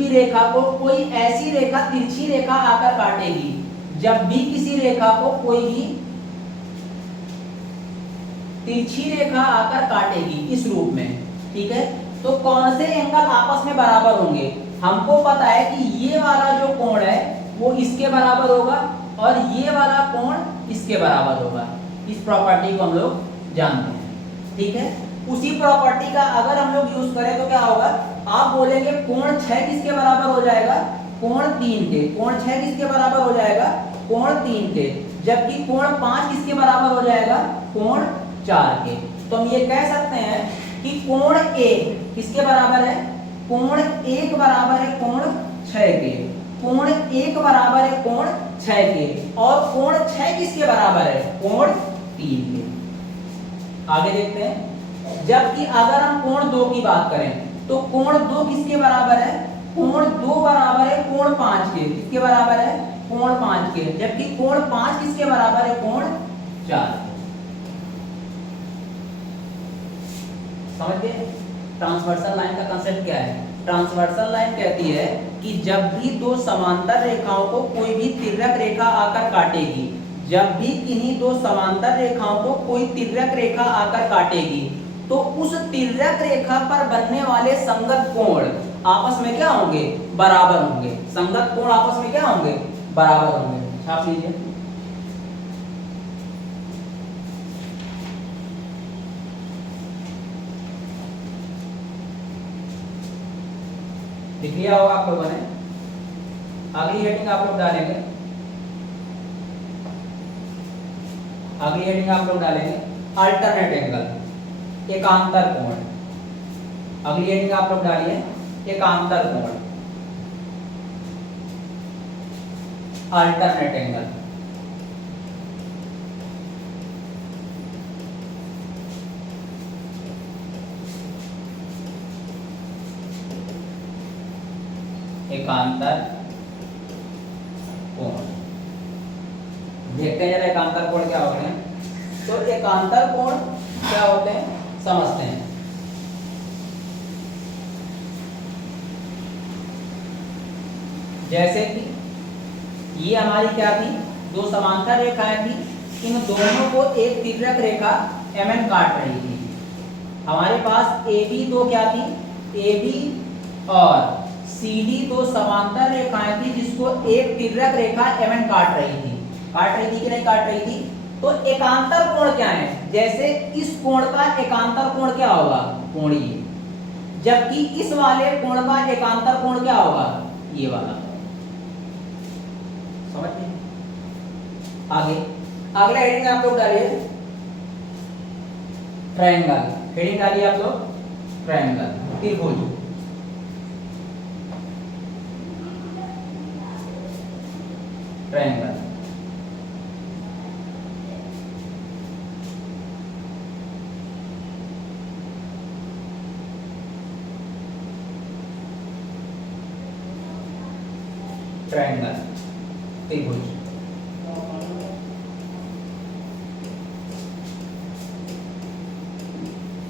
रेखा को कोई ऐसी रेखा तिरछी रेखा आकर काटेगी, जब भी किसी रेखा को कोई भी तिरछी रेखा आकर काटेगी इस रूप में, ठीक है, तो कौन से एंगल आपस में बराबर होंगे। हमको पता है कि ये वाला जो कोण है वो इसके बराबर होगा और ये वाला कोण इसके बराबर होगा। इस प्रॉपर्टी को हम लोग जानते हैं। ठीक है, उसी प्रॉपर्टी का अगर हम लोग यूज करें तो क्या होगा, आप बोलेंगे कोण 6 किसके बराबर हो जाएगा, कोण 3 के। कोण 6 किसके बराबर हो जाएगा, कोण 3 के। जबकि कोण 5 किसके बराबर हो जाएगा, कोण 4 के। तो हम ये कह सकते हैं कि कोण 1 किसके बराबर है, कोण 1 बराबर है कोण 6 के। कोण 1 बराबर है कोण 6 के और कोण 6 किसके बराबर है, कोण 3 के। आगे देखते हैं, जबकि अगर हम कोण 2 की बात करें तो कोण 2 किसके बराबर है, कोण 2 बराबर है कोण 5 के। किसके बराबर है, कोण 5 के। जबकि कोण 5 किसके बराबर है, कोण 4। समझ गए। ट्रांसवर्सल लाइन का कांसेप्ट क्या है, ट्रांसवर्सल लाइन कहती है कि जब भी दो समांतर रेखाओं को कोई भी तिर्यक रेखा आकर काटेगी, जब भी किन्हीं दो समांतर रेखाओं को कोई तिर्यक रेखा आकर काटेगी तो उस तिर्यक रेखा पर बनने वाले संगत कोण आपस में क्या होंगे, बराबर होंगे। संगत कोण आपस में क्या होंगे, बराबर होंगे। छाप लीजिए। लिख लिया होगा आप लोगों ने। अगली हेडिंग आप लोग डालेंगे, अगली हेडिंग आप लोग डालेंगे अल्टरनेट एंगल, एकांतर कोण। अगली हेडिंग आप लोग डालिए एकांतर कोण, अल्टरनेट एंगल। एकांतर कोण, देखते हैं जरा एकांतर कोण क्या होते हैं। तो एकांतर कोण क्या होते हैं समझते हैं। जैसे कि ये हमारी क्या थी, दो समांतर रेखाएं थी, इन दोनों को एक तिर्यक रेखा MN काट रही थी। हमारे पास AB दो क्या थी, AB और CD दो समांतर रेखाएं थी जिसको एक तिर्यक रेखा MN काट रही थी। काट रही थी कि नहीं काट रही थी। तो एकांतर कोण क्या है, जैसे इस कोण का एकांतर कोण क्या होगा, कोण ये। जबकि इस वाले कोण का एकांतर कोण क्या होगा, ये वाला। समझ गए। आगे अगला हेडिंग आप लोग डालिए ट्रायंगल। हेडिंग डालिए आप लोग ट्रायंगल, त्रिभुज। ट्रायंगल ट्रायंगल त्रिभुज।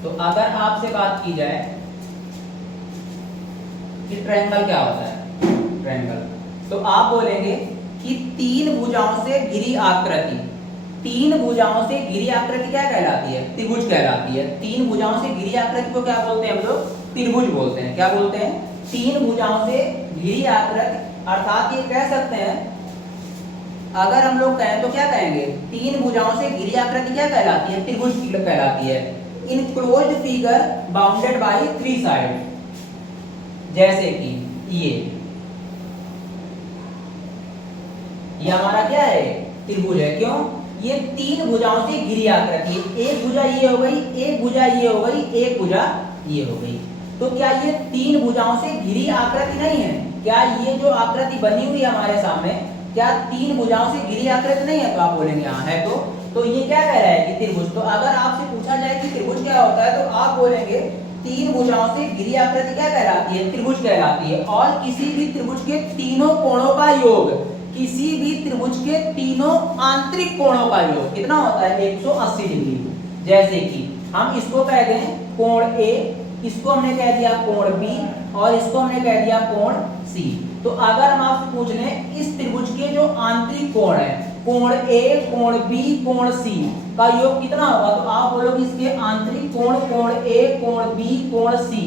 तो अगर आपसे बात की जाए कि ट्रायंगल क्या होता है, ट्रायंगल, तो आप बोलेंगे कि तीन भुजाओं से घिरी आकृति, तीन भुजाओं से घिरी आकृति क्या कहलाती है, त्रिभुज कहलाती है। तीन भुजाओं से घिरी आकृति को क्या बोलते हैं हम लोग, त्रिभुज बोलते हैं। क्या बोलते हैं, तीन भुजाओं से घिरी आकृति, अर्थात ये कह सकते हैं, अगर हम लोग कहें तो क्या कहेंगे, तीन भुजाओं से घिरी आकृति क्या कहलाती है, त्रिभुज कहलाती है। Enclosed figure bounded by three side, जैसे कि ये हमारा क्या है, त्रिभुज है। क्यों, ये तीन भुजाओं से घिरी आकृति है। एक भुजा ये हो गई, एक भुजा ये हो गई, एक भुजा ये हो गई। तो क्या ये तीन भुजाओं से घिरी आकृति नहीं है? क्या ये जो आकृति बनी हुई है हमारे सामने, क्या तीन भुजाओं से घिरी आकृति नहीं है? तो आप बोलेंगे हाँ है। तो ये क्या कह रहा है कि त्रिभुज। तो अगर आपसे पूछा जाए कि त्रिभुज क्या होता है, तो आप बोलेंगे तीन भुजाओं से घिरी आकृति क्या कहलाती है, त्रिभुज कहलाती है। और किसी भी त्रिभुज के तीनों कोणों का योग, किसी भी त्रिभुज के तीनों आंतरिक कोणों का योग कितना होता है, 180 डिग्री। जैसे कि हम इसको कह दें कोण ए, इसको हमने कह दिया कोण बी, और इसको हमने कह दिया कोण सी। तो अगर हम आपसे पूछ लें इस त्रिभुज के जो आंतरिक कोण है, कोण ए, कोण बी, कोण सी का योग कितना होगा, तो आप बोलोगे इसके आंतरिक कोण, कोण ए, कोण बी, कोण सी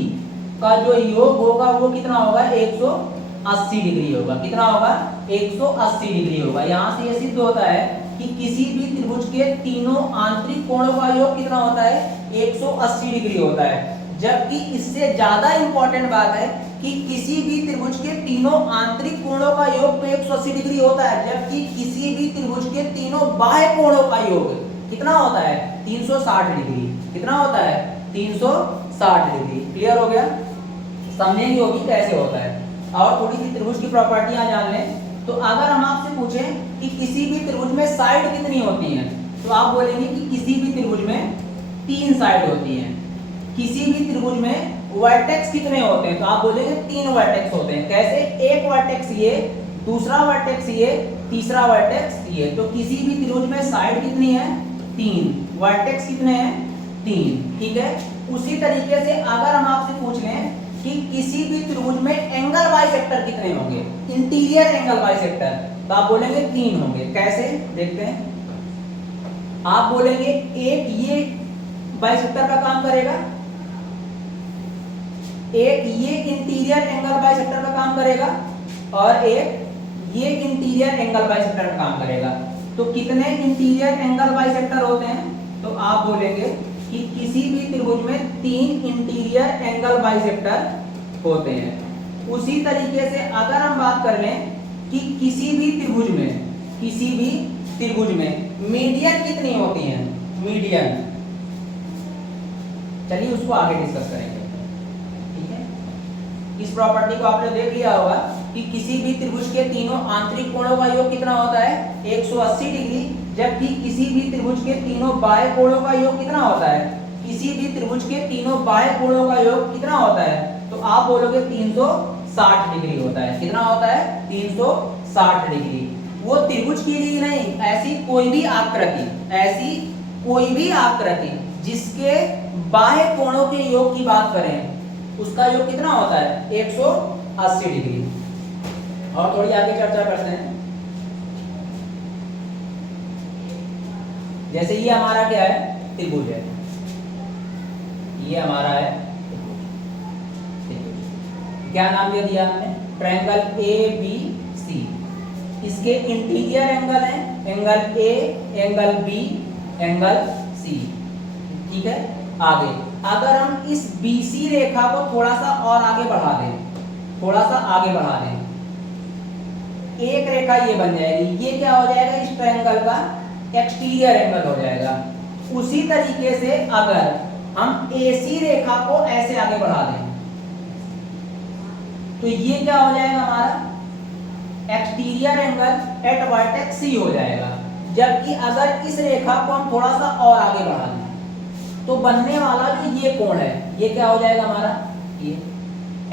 का जो योग होगा वो कितना होगा, 180 डिग्री होगा। कितना होगा, 180 डिग्री होगा। यहाँ से ये सिद्ध होता है कि किसी भी त्रिभुज के तीनों आंतरिक कोणों का योग कितना होता है, 180 डिग्री होता है। जबकि इससे ज्यादा इंपॉर्टेंट बात है कि किसी भी त्रिभुज के तीनों आंतरिक कोणों का योग तो 180 डिग्री होता है, जबकि किसी भी त्रिभुज के तीनों बाह्य कोणों का योग कितना होता है, 360 डिग्री। कितना होता है, 360 डिग्री। क्लियर हो गया, समझेंगे वो भी कैसे होता है। और थोड़ी सी त्रिभुज की प्रॉपर्टियां जान लें। तो अगर हम आपसे पूछें कि किसी भी त्रिभुज में साइड कितनी होती हैं, तो आप बोलेंगे कि किसी भी त्रिभुज में 3 साइड होती हैं। किसी भी त्रिभुज में वर्टेक्स कितने होते हैं, तो आप बोलेंगे 3 वर्टेक्स होते हैं। कैसे, एक वर्टेक्स ये, दूसरा वर्टेक्स ये, तीसरा वर्टेक्स ये। तो किसी भी त्रिभुज में साइड कितनी है, 3, वर्टेक्स कितने हैं, 3। ठीक है। उसी तरीके से अगर हम आपसे पूछ लें कि किसी भी त्रिभुज में एंगल बाइसेक्टर कितने होंगे, इंटीरियर एंगल बाइसेक्टर, तो आप बोलेंगे 3 होंगे। कैसे, देखते हैं। आप बोलेंगे एक ये बाइसेक्टर का काम करेगा, एक ये इंटीरियर एंगल बाइसेक्टर का काम करेगा, और एक ये इंटीरियर एंगल बाइसेक्टर का काम करेगा। तो कितने इंटीरियर एंगल बाइसेक्टर होते हैं, तो आप बोलेंगे कि किसी भी त्रिभुज में 3 इंटीरियर एंगल बाइसेक्टर होते हैं। उसी तरीके से अगर हम बात कर लें कि किसी भी त्रिभुज में मीडियन कितनी होती हैं, मीडियन, चलिए उसको आगे डिस्कस करेंगे। ठीक है, इस प्रॉपर्टी को आपने देख लिया होगा कि किसी भी त्रिभुज के तीनों आंतरिक कोणों का योग कितना होता है, 180 डिग्री। जबकि किसी भी त्रिभुज के तीनों बाह्य कोणों का योग कितना होता है, किसी भी त्रिभुज के तीनों बाह्य कोणों का योग कितना होता है, तो आप बोलोगे 360 डिग्री होता है। कितना होता है, 360 डिग्री। वो त्रिभुज के लिए नहीं, ऐसी कोई भी आकृति जिसके बाह्य कोणों के योग की बात करें, उसका योग कितना होता है, 180 डिग्री। और थोड़ी आगे चर्चा करते हैं। जैसे ये हमारा क्या है, त्रिभुज है, ये हमारा है त्रिभुज। क्या नाम दिया हमने, ट्रायंगल ABC। इसके इंटीरियर एंगल है, angle A, angle B, angle C। ठीक है। आगे अगर हम इस BC रेखा को थोड़ा सा और आगे बढ़ा दें, एक रेखा ये बन जाएगी। ये क्या हो जाएगा, इस ट्रायंगल का एक्सटीरियर एंगल हो जाएगा। उसी तरीके से अगर हम AC रेखा को ऐसे आगे बढ़ा दें, तो ये क्या हो जाएगा, हमारा exterior angle eight vertex C हो जाएगा। जबकि अगर इस रेखा को हम थोड़ा सा और आगे बढ़ा दें, तो बनने वाला भी ये कोण है, ये क्या हो जाएगा हमारा, ये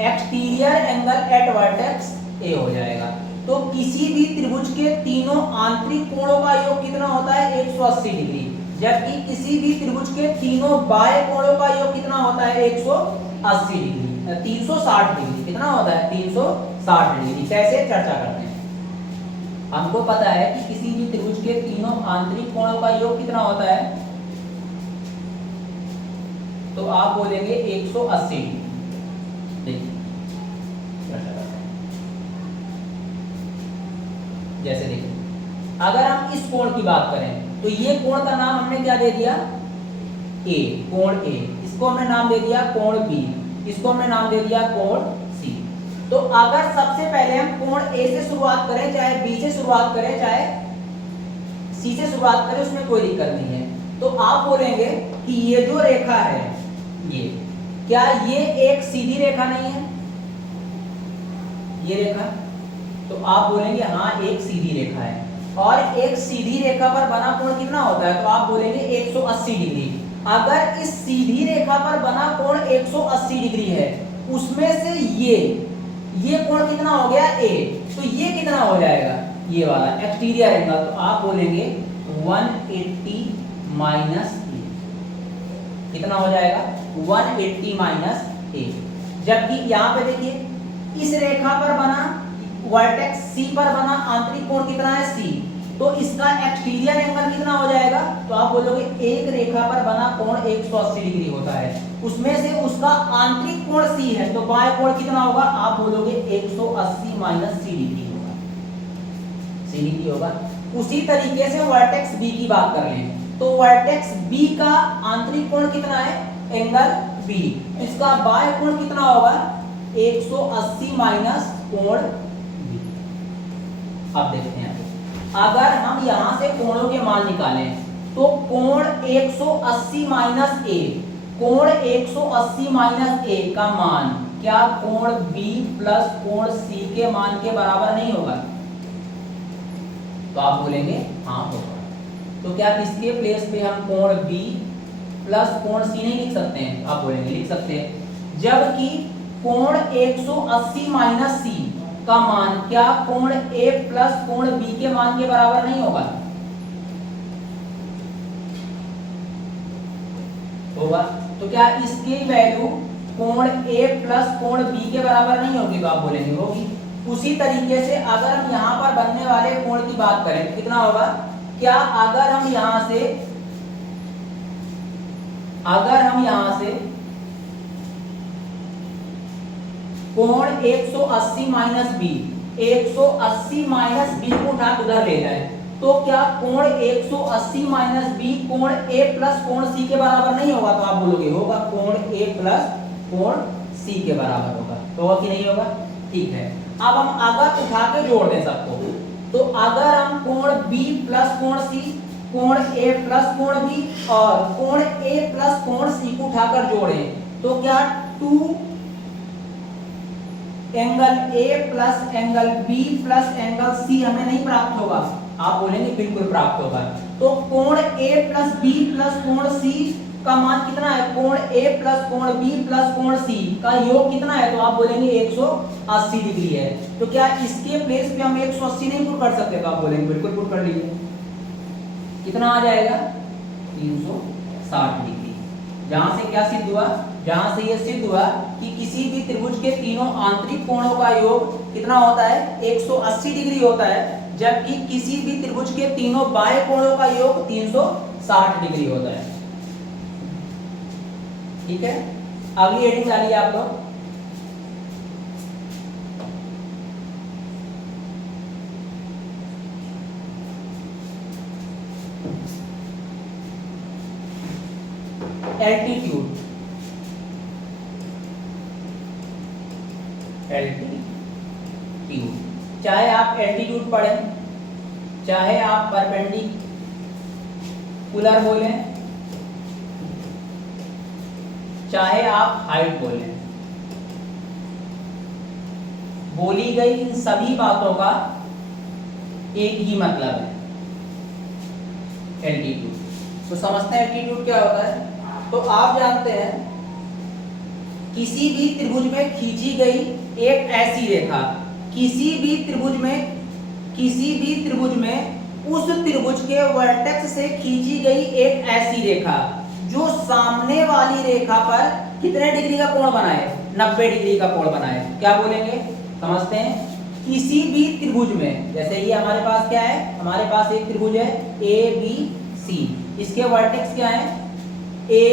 exterior angle eight vertex A हो जाएगा। तो किसी भी त्रिभुज के तीनों आंतरिक कोणों का योग कितना होता है, 180 डिग्री। जबकि किसी भी त्रिभुज के तीनों बाएं कोणों का योग कितना होता है 180 डिग्री 360 डिग्री कितना होता है 360 डिग्री। कैसे चर्चा करते हैं। हमको पता है कि किसी भी त्रिभुज के तीनों आंतरिक कोणों का योग कितना होता है, तो आप बोलेंगे 180 डिग्री। देखिए जैसे देखिए अगर हम इस कोण की बात करें तो ये कोण का नाम हमने क्या दे दिया ए, कोण ए। इसको हमने नाम दे दिया कोण बी, इसको हमने नाम दे दिया कोण सी। तो अगर सबसे पहले हम कोण ए से शुरुआत करें, चाहे बी से शुरुआत करें, चाहे सी से शुरुआत करें, उसमें कोई दिक्कत नहीं है। तो आप बोलेंगे कि ये जो रेखा है ये क्या ये एक सीधी रेखा नहीं है ये रेखा, तो आप बोलेंगे हाँ एक सीधी रेखा है। और एक सीधी रेखा पर बना कोण कितना होता है, तो आप बोलेंगे 180 डिग्री। अगर इस सीधी रेखा पर बना कोण 180 डिग्री है, उसमें से ये कोण कितना हो गया ए, तो ये कितना हो जाएगा ये वाला एक्सटीरियर एंगल, तो आप बोलेंगे 180 माइनस ए। कितना हो जाएगा 180 माइनस ए। जबकि यहाँ पे देखिए इस रेखा पर बना वर्टेक्स सी पर बना आंतरिक कोण कितना है सी, तो इसका एक्सटीरियर एंगल कितना हो जाएगा, तो आप बोलोगे एक रेखा पर बना कोण 180 डिग्री होता है, उसमें से उसका आंतरिक कोण सी है, तो बाएं कोण कितना होगा, आप बोलोगे 180 माइनस सी डिग्री होगा, सी डिग्री होगा। उसी तरीके से वर्टेक्स बी की बात कर लें तो वर्टेक्स बी का आंतरिक कोण कितना है एंगल बी, इसका बाएं कोण कितना होगा 180 माइनस कोण बी। अब देखते हैं अगर हम यहां से कोणों के मान निकालें तो कोण 180 माइनस ए, कोण 180 माइनस ए का मान क्या कोण बी प्लस कोण सी के मान के बराबर नहीं होगा, तो आप बोलेंगे हाँ होगा। तो क्या इसके प्लेस पे हम कोण बी प्लस कोण सी नहीं लिख सकते हैं, आप बोलेंगे लिख सकते हैं। जबकि कोण 180 माइनस सी का मान क्या कोण ए प्लस कोण बी के मान के बराबर नहीं होगा, होगा। तो क्या इसकी वैल्यू कोण ए प्लस कोण बी के बराबर नहीं होगी, तो आप बोलेंगे होगी। उसी तरीके से अगर हम यहां पर बनने वाले कोण की बात करें तो कितना होगा, क्या अगर हम यहां से कोण 180 माइनस बी 180 माइनस बी को उठा उधर ले जाए, तो क्या कोण 180 माइनस बी कोण ए प्लस कोण सी के बराबर नहीं होगा, तो आप बोलोगे होगा, कोण ए प्लस कोण सी के बराबर होगा कि नहीं होगा। ठीक है, अब हम अगर उठा के जोड़ दें सबको, तो अगर हम कोण बी प्लस कोण सी, कोण ए प्लस कोण बी और कोण ए प्लस कोण सी को उठाकर जोड़ें, तो क्या 2 angle A plus angle B plus angle C हमें नहीं प्राप्त होगा, आप बोलेंगे बिल्कुल प्राप्त होगा। तो कोण ए प्लस बी प्लस कोण सी का मान कितना है, कोण ए प्लस कोण बी प्लस कोण सी का योग कितना है, तो आप बोलेंगे 180 डिग्री है। तो क्या इसके प्लेस पे हम 180 नहीं पुट कर सकते, तो आप बोलेंगे बिल्कुल पुट कर लीजिए। कितना आ जाएगा 360 डिग्री। जहां से क्या सिद्ध हुआ, जहां से यह सिद्ध हुआ कि किसी भी त्रिभुज के तीनों आंतरिक कोणों का योग कितना होता है 180 डिग्री होता है, जबकि किसी भी त्रिभुज के तीनों बाएं कोणों का योग 360 डिग्री होता है। ठीक है, अगली हेडिंग डालिए आप लोग। एल्टीट्यूड, एल्टीट्यूड, चाहे आप एल्टीट्यूड पढ़ें, चाहे आप परपेंडिकुलर बोलें, चाहे आप हाइट बोलें, बोली गई इन सभी बातों का एक ही मतलब है, एल्टीट्यूड। तो समझते हैं एल्टीट्यूड क्या होता है। तो आप जानते हैं किसी भी त्रिभुज में खींची गई एक ऐसी रेखा, किसी भी त्रिभुज में उस त्रिभुज के वर्टेक्स से खींची गई एक ऐसी रेखा जो सामने वाली रेखा पर कितने डिग्री का कोण बनाए, 90 डिग्री का कोण बनाए। क्या बोलेंगे, समझते हैं। किसी भी त्रिभुज में, जैसे ये हमारे पास क्या है, हमारे पास एक त्रिभुज है ए बी सी, इसके वर्टेक्स क्या है, ए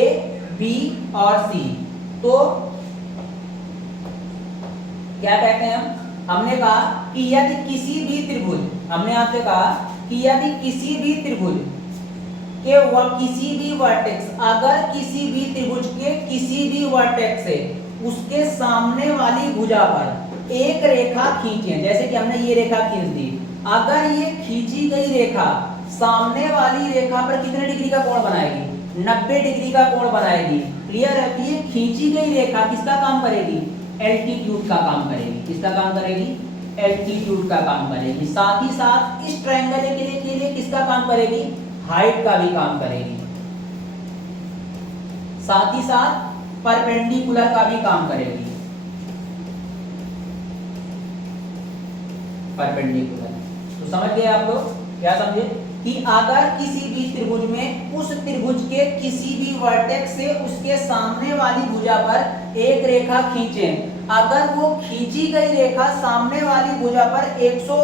बी और सी। तो क्या कहते हैं हमने कहा कि यदि किसी भी त्रिभुज, हमने आपसे कहा कि यदि किसी भी त्रिभुज के किसी भी वर्टेक्स, अगर किसी भी त्रिभुज के किसी भी वर्टेक्स से उसके सामने वाली भुजा पर एक रेखा खींचे, जैसे कि हमने ये रेखा खींच दी, अगर ये खींची गई रेखा सामने वाली रेखा पर कितने डिग्री का कोण बनाएगी, 90 डिग्री का कोण बनाएगी। क्लियर है। तो ये खींची गई रेखा किसका काम करेगी, एल्टीट्यूड का काम करेगी। किसका काम करेगी, एल्टीट्यूड का काम करेगी। साथ ही साथ इस ट्रायंगल के लिए किसका काम करेगी, हाइट का भी काम करेगी। साथ ही साथ परपेंडिकुलर का भी काम करेगी, परपेंडिकुलर। तो समझ गए आप लोग, क्या समझे कि अगर किसी भी त्रिभुज में उस त्रिभुज के किसी भी वर्टेक्स से उसके सामने वाली भुजा पर एक रेखा खींचें, अगर वो खींची गई रेखा सामने वाली भुजा पर 100,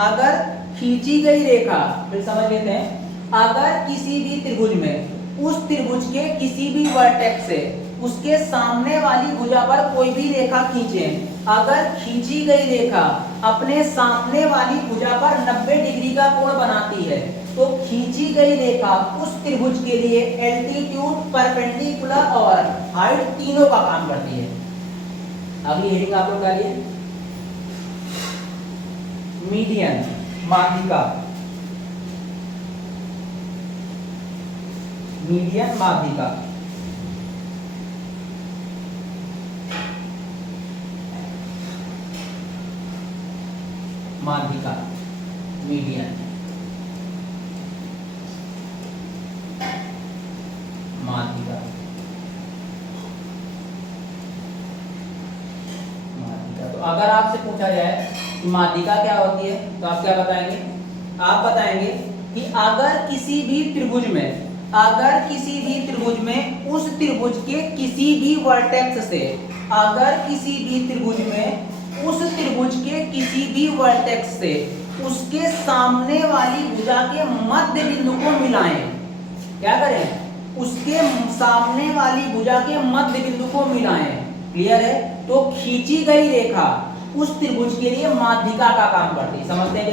अगर खींची गई रेखा, फिर समझ लेते हैं, अगर किसी भी त्रिभुज में उस त्रिभुज के किसी भी वर्टेक्स से उसके सामने वाली भुजा पर कोई भी रेखा खींचें, अगर खींची गई रेखा अपने सामने वाली भुजा पर 90 डिग्री का कोण बनाती है, तो खींची गई रेखा उस त्रिभुज के लिए एल्टीट्यूड, परपेंडिकुलर और हाइट तीनों का काम करती है। अगली हेडिंग आप लोग का लिए मीडियन, माध्यिका, मीडियन माध्यिका। माध्यिका, मीडियन, माध्यिका, माध्यिका। तो अगर आपसे पूछा जाए कि माध्यिका क्या होती है, तो आप क्या बताएंगे, आप बताएंगे कि अगर किसी भी त्रिभुज में, अगर किसी भी त्रिभुज में उस त्रिभुज के किसी भी वर्टेक्स से, अगर किसी भी त्रिभुज में उस त्रिभुज के किसी भी वर्टेक्स से उसके सामने वाली भुजा के मध्य बिंदु को मिलाएं। क्या करें, उसके सामने वाली भुजा के मध्य बिंदु को मिलाएं। क्लियर है। तो खींची गई रेखा उस त्रिभुज के लिए माध्यिका का काम करती है। समझते हैं,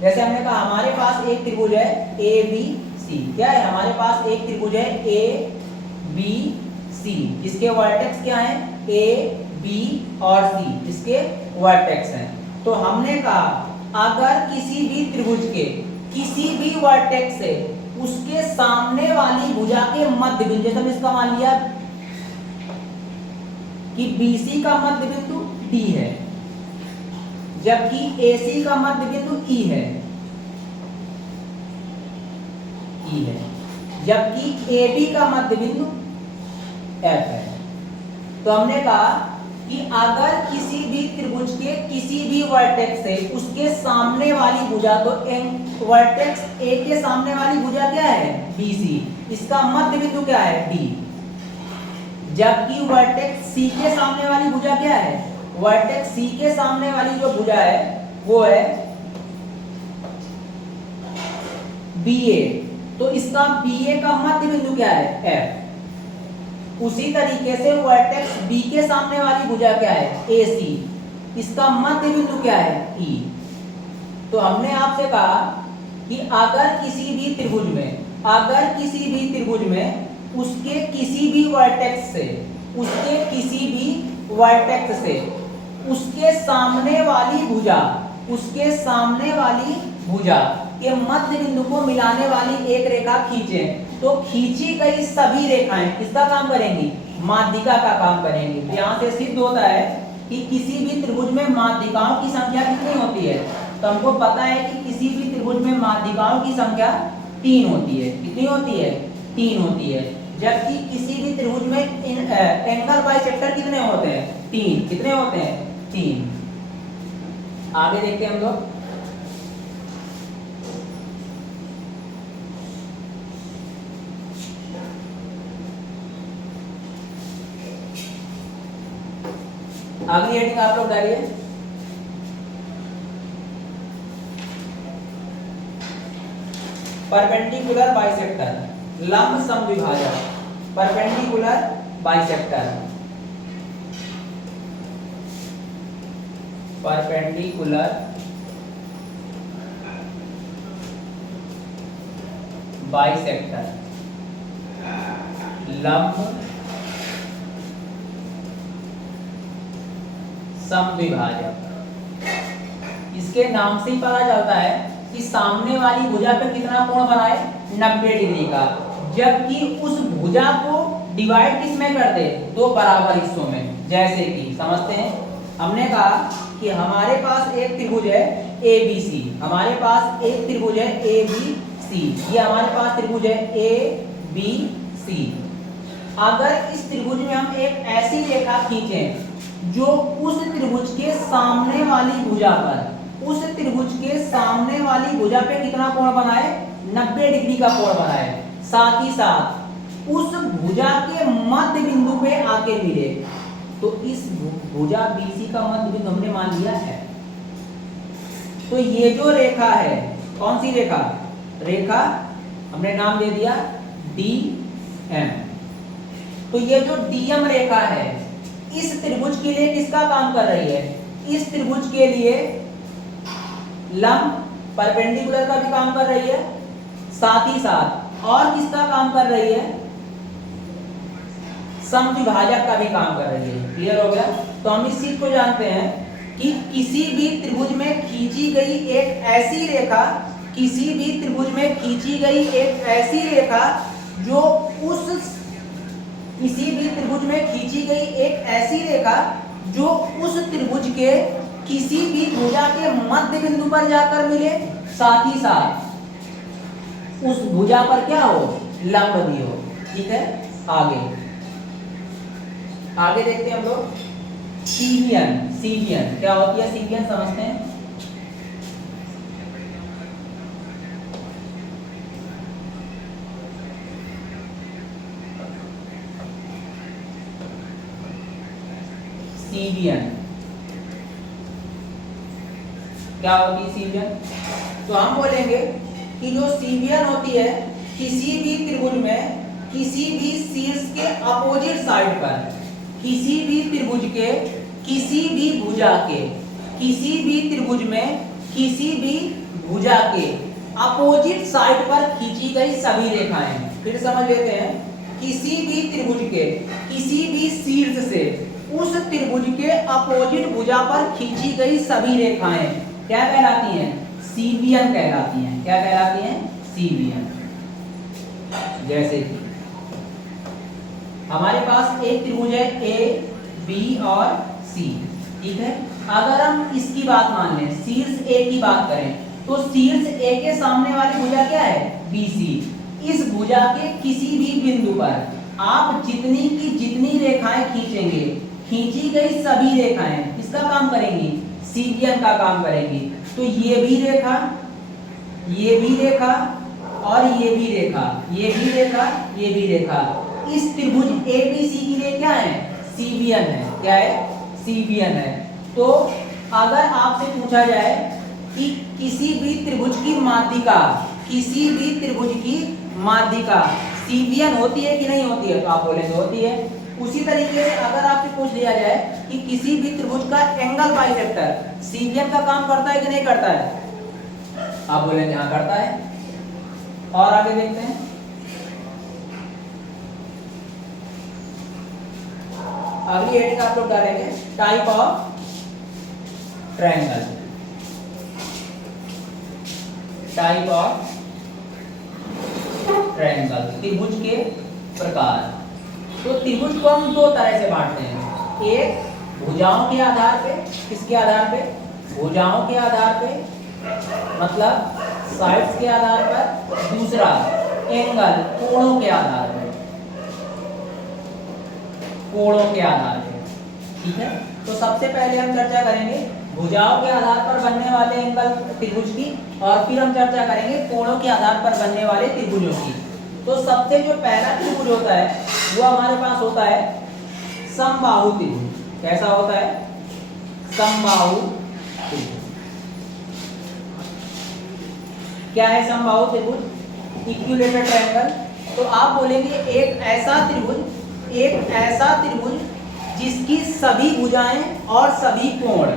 जैसे हमने कहा हमारे पास एक त्रिभुज है ए बी सी। क्या है, हमारे पास एक त्रिभुज है ए बी सी, जिसके वर्टेक्स क्या है, ए बी और सी, इसके वर्टेक्स हैं। तो हमने कहा अगर किसी भी त्रिभुज के किसी भी वर्टेक्स से उसके सामने वाली भुजा के मध्य बिंदु, जैसे हमने इसका मान लिया कि BC का मध्य बिंदु D है, जबकि AC का मध्य बिंदु E है, जबकि AB का मध्य बिंदु F है। तो हमने कहा कि अगर किसी भी त्रिभुज के किसी भी वर्टेक्स से उसके सामने वाली भुजा, तो वर्टेक्स A के सामने वाली भुजा क्या है, BC, इसका मध्य बिंदु क्या है, D, जबकि वर्टेक्स C के सामने वाली भुजा क्या है, वर्टेक्स C के सामने वाली जो भुजा है वो है BA, तो इसका BA का मध्य बिंदु क्या है, F। उसी तरीके से वर्टेक्स B के सामने वाली भुजा क्या है, AC, इसका मध्य बिंदु क्या है, E। तो हमने आपसे कहा कि अगर किसी भी त्रिभुज में, अगर किसी भी त्रिभुज में उसके किसी भी वर्टेक्स से, उसके किसी भी वर्टेक्स से उसके सामने वाली भुजा, उसके सामने वाली भुजा के मध्य बिंदु को मिलाने वाली एक रेखा खींचें, तो खींची गई सभी रेखाएं किसका काम करेंगी, माध्यिका का काम करेंगी। यहाँ से सिद्ध होता है कि किसी भी त्रिभुज में माध्यिकाओं की संख्या कितनी होती है, तो हमको पता है कि किसी भी त्रिभुज में माध्यिकाओं की संख्या 3 होती है। कितनी होती है, 3 होती है। जबकि किसी भी त्रिभुज में एंगल बाइसेक्टर कितने होते हैं, 3। कितने होते हैं, 3। आगे देखते हैं हम लोग। अगली हेडिंग आप लोग डालिए, परपेंडिकुलर बाइसेक्टर, लंब समविभाजक, परपेंडिकुलर बाइसेक्टर, परपेंडिकुलर बाइसेक्टर, लंब समविभाजक। इसके नाम से ही पता चलता है कि सामने वाली भुजा पे कितना कोण बनाए, 90 डिग्री का, जबकि उस भुजा को डिवाइड किस में कर दे, दो बराबर हिस्सों में। जैसे कि समझते हैं, हमने कहा कि हमारे पास एक त्रिभुज है ABC, हमारे पास एक त्रिभुज है ABC, ये हमारे पास त्रिभुज है ABC। अगर इस त्रिभुज में हम एक ऐसी रेखा खींचें जो उस त्रिभुज के सामने वाली भुजा पर, उस त्रिभुज के सामने वाली भुजा पे कितना कोण बनाए, 90 डिग्री का कोण बनाए, साथ ही साथ उस भुजा के मध्य बिंदु पे आके मिले, तो इस भुजा BC का मध्य बिंदु हमने मान लिया है। तो ये जो रेखा है, कौन सी रेखा, रेखा हमने नाम दे दिया DM। तो ये जो DM रेखा है इस त्रिभुज के लिए किसका काम कर रही है, इस त्रिभुज के लिए लंब परपेंडिकुलर का भी काम कर रही है, साथ ही साथ और किसका काम कर रही है, समविभाजक का भी काम कर रही है। क्लियर हो गया। तो हम इस चीज को जानते हैं कि किसी भी त्रिभुज में खींची गई एक ऐसी रेखा, किसी भी त्रिभुज में खींची गई एक ऐसी रेखा जो उस, किसी भी त्रिभुज में खींची गई एक ऐसी रेखा जो उस त्रिभुज के किसी भी भुजा के मध्य बिंदु पर जाकर मिले, साथ ही साथ उस भुजा पर क्या हो, लंब भी हो। ठीक है, आगे देखते हैं हम लोग सीवियन क्या होती है, सीवियन समझते हैं। सीवियन क्या होती है, सीवियन? तो हम बोलेंगे कि जो सीवियन होती है, किसी भी त्रिभुज में किसी भी शीर्ष के अपोजिट साइड पर, किसी भी त्रिभुज के किसी भी भुजा के, किसी भी त्रिभुज में किसी भी भुजा के अपोजिट साइड पर खींची गई सभी रेखाएं। फिर समझ लेते हैं, किसी भी त्रिभुज के किसी भी शीर्ष से उस त्रिभुज के अपोजिट भुजा पर खींची गई सभी रेखाएं क्या कहलाती हैं, सीवियन कहलाती हैं। क्या कहलाती हैं, सीवियन। जैसे कि हमारे पास एक त्रिभुज है AB और C, ठीक है। अगर हम इसकी बात मान लें, शीर्ष A की बात करें, तो शीर्ष A के सामने वाली भुजा क्या है, BC। इस भुजा के किसी भी बिंदु पर आप जितनी की जितनी रेखाएं खींचेंगे, खींची गई सभी रेखाएं किसका काम करेंगी, सीवियन का काम करेंगी। तो ये भी रेखा, ये भी रेखा और ये भी रेखा, ये भी रेखा, ये भी रेखा, इस त्रिभुज ABC के लिए क्या है, सीवियन है। क्या है, सीवियन है। तो अगर आपसे पूछा जाए कि किसी भी त्रिभुज की माध्यिका, किसी भी त्रिभुज की माध्यिका सीवियन होती है कि नहीं होती है, तो आप बोलेंगे होती है। उसी तरीके से अगर आपसे पूछ लिया जाए कि किसी भी त्रिभुज का एंगल बाइसेक्टर सीवियन का काम करता है कि नहीं करता है, आप बोलेंगे हाँ करता है। और आगे देखते हैं, अगली हेडिंग आप लोग डालेंगे type of triangle. Type of triangle, त्रिभुज के प्रकार। तो त्रिभुज को हम दो तरह से बांटते हैं, एक भुजाओं के आधार पे, किसके आधार पे, भुजाओं के आधार पे, मतलब साइड्स के आधार पर। दूसरा एंगल, कोणों के आधार पे, कोणों के आधार पे। ठीक है। तो सबसे पहले हम चर्चा करेंगे भुजाओं के आधार पर बनने वाले एंगल त्रिभुज की, और फिर हम चर्चा करेंगे कोणों के आधार पर बनने वाले त्रिभुजों की। तो सबसे जो पहला त्रिभुज होता है वो हमारे पास होता है समबाहु त्रिभुज। कैसा होता है, समबाहु त्रिभुज। क्या है समबाहु त्रिभुज? Equilateral triangle. तो आप बोलेंगे एक ऐसा त्रिभुज जिसकी सभी भुजाएं और सभी कोण,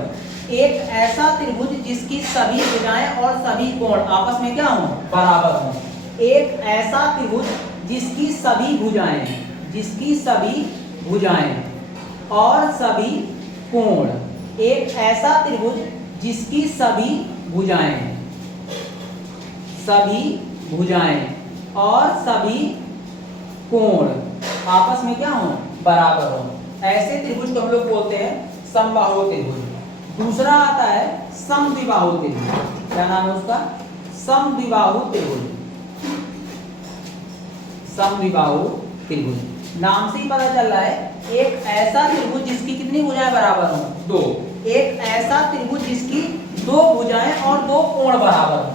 एक ऐसा त्रिभुज जिसकी सभी भुजाएं और सभी कोण आपस में क्या हों? बराबर हों। एक ऐसा त्रिभुज जिसकी सभी भुजाएं और सभी कोण, एक ऐसा त्रिभुज जिसकी सभी भुजाएं और सभी कोण आपस में क्या हों? बराबर हों। ऐसे त्रिभुज को हम लोग बोलते हैं समबाहु त्रिभुज। दूसरा आता है समद्विबाहु त्रिभुज। क्या नाम है उसका? समद्विबाहु त्रिभुज। समद्विबाहु त्रिभुज नाम से ही पता चल रहा है एक ऐसा त्रिभुज जिसकी कितनी भुजाएं बराबर हों? 2। एक ऐसा त्रिभुज जिसकी 2 भुजाएं और 2 कोण बराबर हों।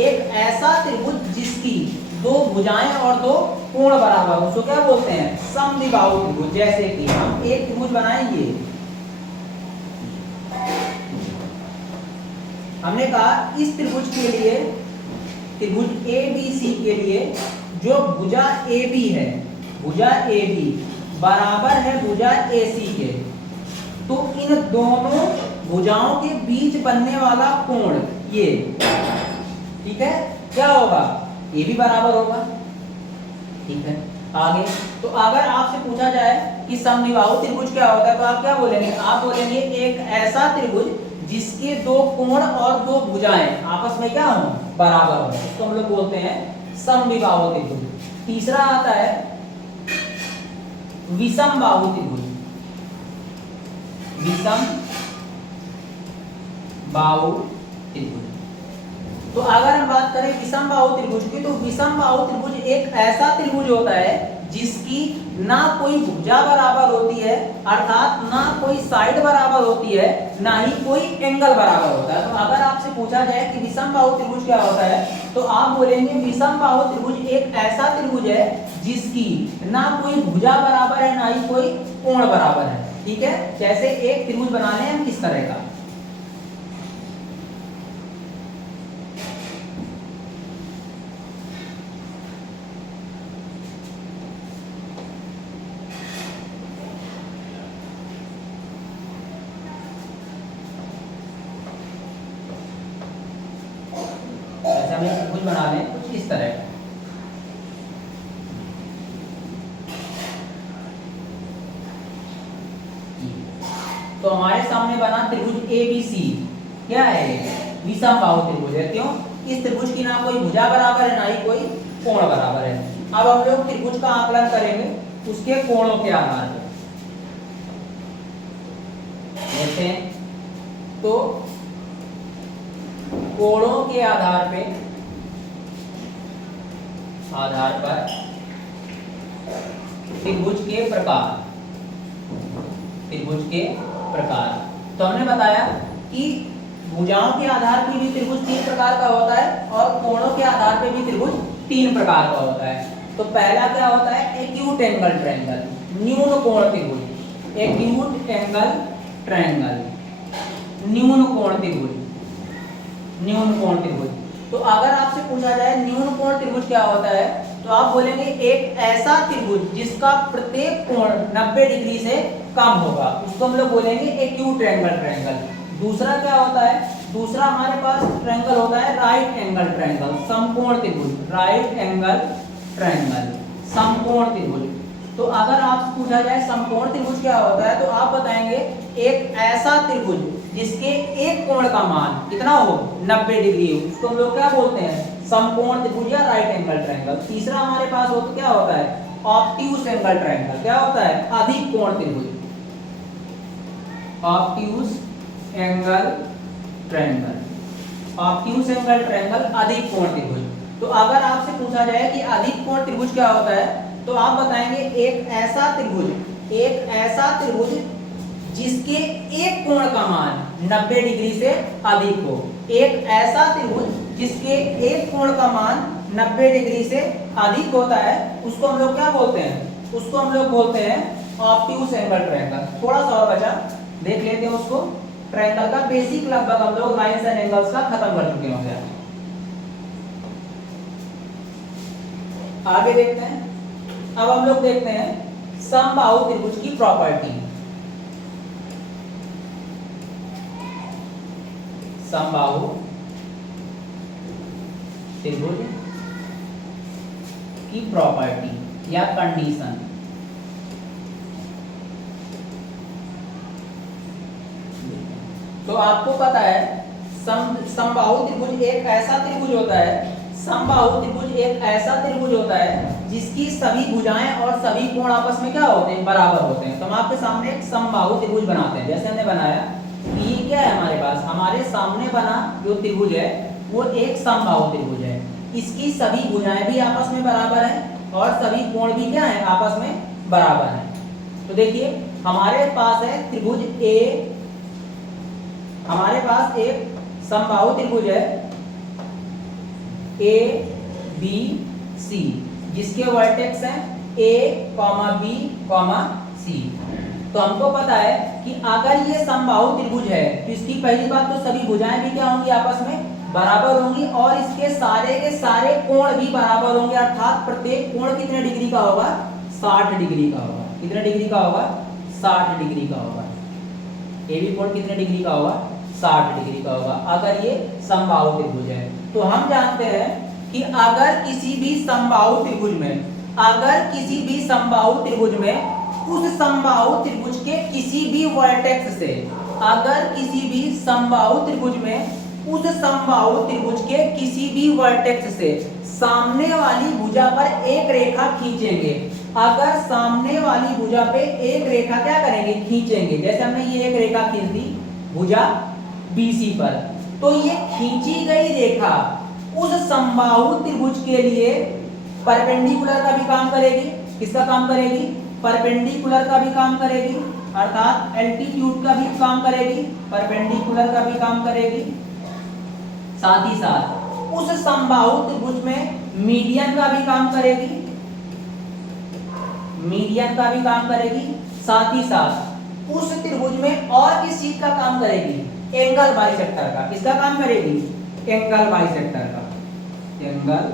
एक ऐसा त्रिभुज जिसकी 2 भुजाएं और 2 कोण बराबर हों, उसको क्या बोलते हैं? समद्विबाहु त्रिभुज। जैसे कि हम एक त्रिभुज बनाएंगे, हमने कहा इस त्रिभुज के लिए, त्रिभुज ABC के लिए जो भुजा AB है, भुजा AB बराबर है भुजा AC के, तो इन दोनों भुजाओं के बीच बनने वाला कोण ये, ठीक है, क्या होगा? ये भी बराबर होगा। ठीक है, आगे तो अगर आपसे पूछा जाए कि समद्विबाहु त्रिभुज क्या होता है तो आप क्या बोलेंगे? आप बोलेंगे एक ऐसा त्रिभुज जिसके 2 कोण और 2 भुजाएं आपस में क्या हों? बराबर हों, तो हम लोग बोलते हैं समद्विबाहु त्रिभुज। तीसरा आता है विषमबाहु त्रिभुज। विषमबाहु त्रिभुज। तो अगर हम बात करें विषमबाहु त्रिभुज की, तो विषमबाहु त्रिभुज एक ऐसा त्रिभुज होता है जिसकी ना कोई भुजा बराबर होती है, अर्थात ना कोई साइड बराबर होती है, ना ही कोई एंगल बराबर होता है। तो अगर आपसे पूछा जाए कि विषमबाहु त्रिभुज क्या होता है तो आप बोलेंगे विषमबाहु त्रिभुज एक ऐसा त्रिभुज है जिसकी ना कोई भुजा बराबर है, ना ही कोई कोण बराबर है। ठीक है, जैसे एक त्रिभुज बनाने हैं हम किस तरह का, त्रिभुज बना लें कुछ इस तरह का। तो हमारे सामने बना त्रिभुज ABC। क्या है? विषमबाहु त्रिभुज है। क्यों? इस त्रिभुज की ना कोई भुजा बराबर है, ना ही कोई कोण बराबर है। अब हम लोग त्रिभुज का आकलन करेंगे उसके कोणों के आधार पर। जैसे तो कोणों के आधार पर त्रिभुज के प्रकार। तो हमने बताया कि भुजाओं के आधार पर भी त्रिभुज 3 प्रकार का होता है और कोणों के आधार पर भी त्रिभुज 3 प्रकार का होता है। तो पहला क्या होता है? एक्यूट एंगल ट्रायंगल, न्यून कोण त्रिभुज। एक्यूट एंगल ट्रायंगल, न्यून कोण त्रिभुज। तो अगर आपसे पूछा जाए न्यून कोण त्रिभुज क्या होता है तो आप बोलेंगे एक ऐसा त्रिभुज जिसका प्रत्येक कोण 90 डिग्री से कम होगा, उसको हम लोग बोलेंगे एक्यूट एंगल ट्रायंगल। दूसरा क्या होता है? दूसरा हमारे पास ट्रायंगल होता है राइट एंगल ट्रायंगल, समकोण त्रिभुज। राइट एंगल ट्रायंगल, समकोण त्रिभुज। तो अगर आपसे पूछा जाए समकोण त्रिभुज क्या होता है तो आप बताएंगे एक ऐसा त्रिभुज जिसके एक कोण का मान कितना हो? 90 डिग्री हो, उसको हम लोग क्या बोलते हैं? समकोण त्रिभुज या राइट एंगल ट्रायंगल। तीसरा हमारे पास क्या होता है? Obtuse angle triangle. क्या होता है? अधिक कोण त्रिभुज, obtuse angle triangle. Obtuse angle triangle, अधिक कोण त्रिभुज। तो अगर आपसे पूछा जाए कि अधिक कोण त्रिभुज क्या होता है तो आप बताएंगे एक ऐसा त्रिभुज जिसके एक कोण का मान 90 डिग्री से अधिक हो। एक ऐसा त्रिभुज जिसके एक कोण का मान 90 डिग्री से अधिक होता है उसको हम लोग क्या बोलते हैं? उसको हम लोग बोलते हैं ऑब्ट्यूज एंगल ट्रायंगल। थोड़ा सा और बचा, देख लेते हैं उसको। ट्रायंगल का बेसिक लगभग हम लोग लाइंस एंड एंगल्स का खत्म कर चुके होंगे। आगे देखते हैं। अब हम लोग देखते हैं समबाहु त्रिभुज की प्रॉपर्टी। समबाहु त्रिभुज की प्रॉपर्टी या कंडीशन। तो आपको पता है समबाहु त्रिभुज एक ऐसा त्रिभुज होता है, समबाहु त्रिभुज एक ऐसा त्रिभुज होता है जिसकी सभी भुजाएं और सभी कोण आपस में क्या होते हैं, बराबर होते हैं। तो हम आपके सामने एक समबाहु त्रिभुज बनाते हैं। जैसे हमने बनाया, ये क्या है हमारे पास, हमारे सामने बना जो त्रिभुज है वो एक समबाहु त्रिभुज है। इसकी सभी भुजाएं भी आपस में बराबर हैं और सभी कोण भी क्या है, आपस में बराबर हैं। तो देखिए हमारे पास है त्रिभुज ए, हमारे पास एक समबाहु त्रिभुज है ए बी सी, जिसके वर्टेक्स हैं ए बी सी। तो हमको पता है कि अगर ये समबाहु त्रिभुज है तो इसकी पहली बात तो सभी भुजाएं भी क्या होंगी, आपस में बराबर होंगी और इसके सारे के सारे कोण भी बराबर होंगे। अर्थात प्रत्येक कोण कितने डिग्री का होगा, 60 डिग्री का होगा। कितने डिग्री का होगा, 60 डिग्री का होगा। ए बी कोण कितने डिग्री का होगा, 60 डिग्री का होगा अगर ये समबाहु त्रिभुज है। तो हम जानते हैं कि अगर किसी भी समबाहु त्रिभुज में, अगर किसी भी समबाहु त्रिभुज में उस समबाहु त्रिभुज के किसी भी वर्टेक्स से, अगर किसी भी समबाहु त्रिभुज में उस समबाहु त्रिभुज के किसी भी वर्टेक्स से सामने वाली भुजा पर एक रेखा खींचेंगे, अगर सामने वाली भुजा पे एक रेखा क्या करेंगे, खींचेंगे। जैसे हमने ये एक रेखा खींच दी भुजा BC पर, तो ये खींची गई रेखा उस समबाहु त्रिभुज के लिए परपेंडिकुलर का भी काम करेगी। किसका काम करेगी, परपेंडिकुलर का भी काम करेगी, अर्थात एल्टीट्यूड का भी काम करेगी, परपेंडिकुलर का भी काम करेगी। साथ ही साथ उस समबाहु त्रिभुज में मीडियन का भी काम करेगी, मीडियन का भी काम करेगी। साथ ही साथ उस त्रिभुज में और किस चीज का काम करेगी, एंगल बाइसेक्टर का। किसका काम करेगी, एंगल बाइसेक्टर का, एंगल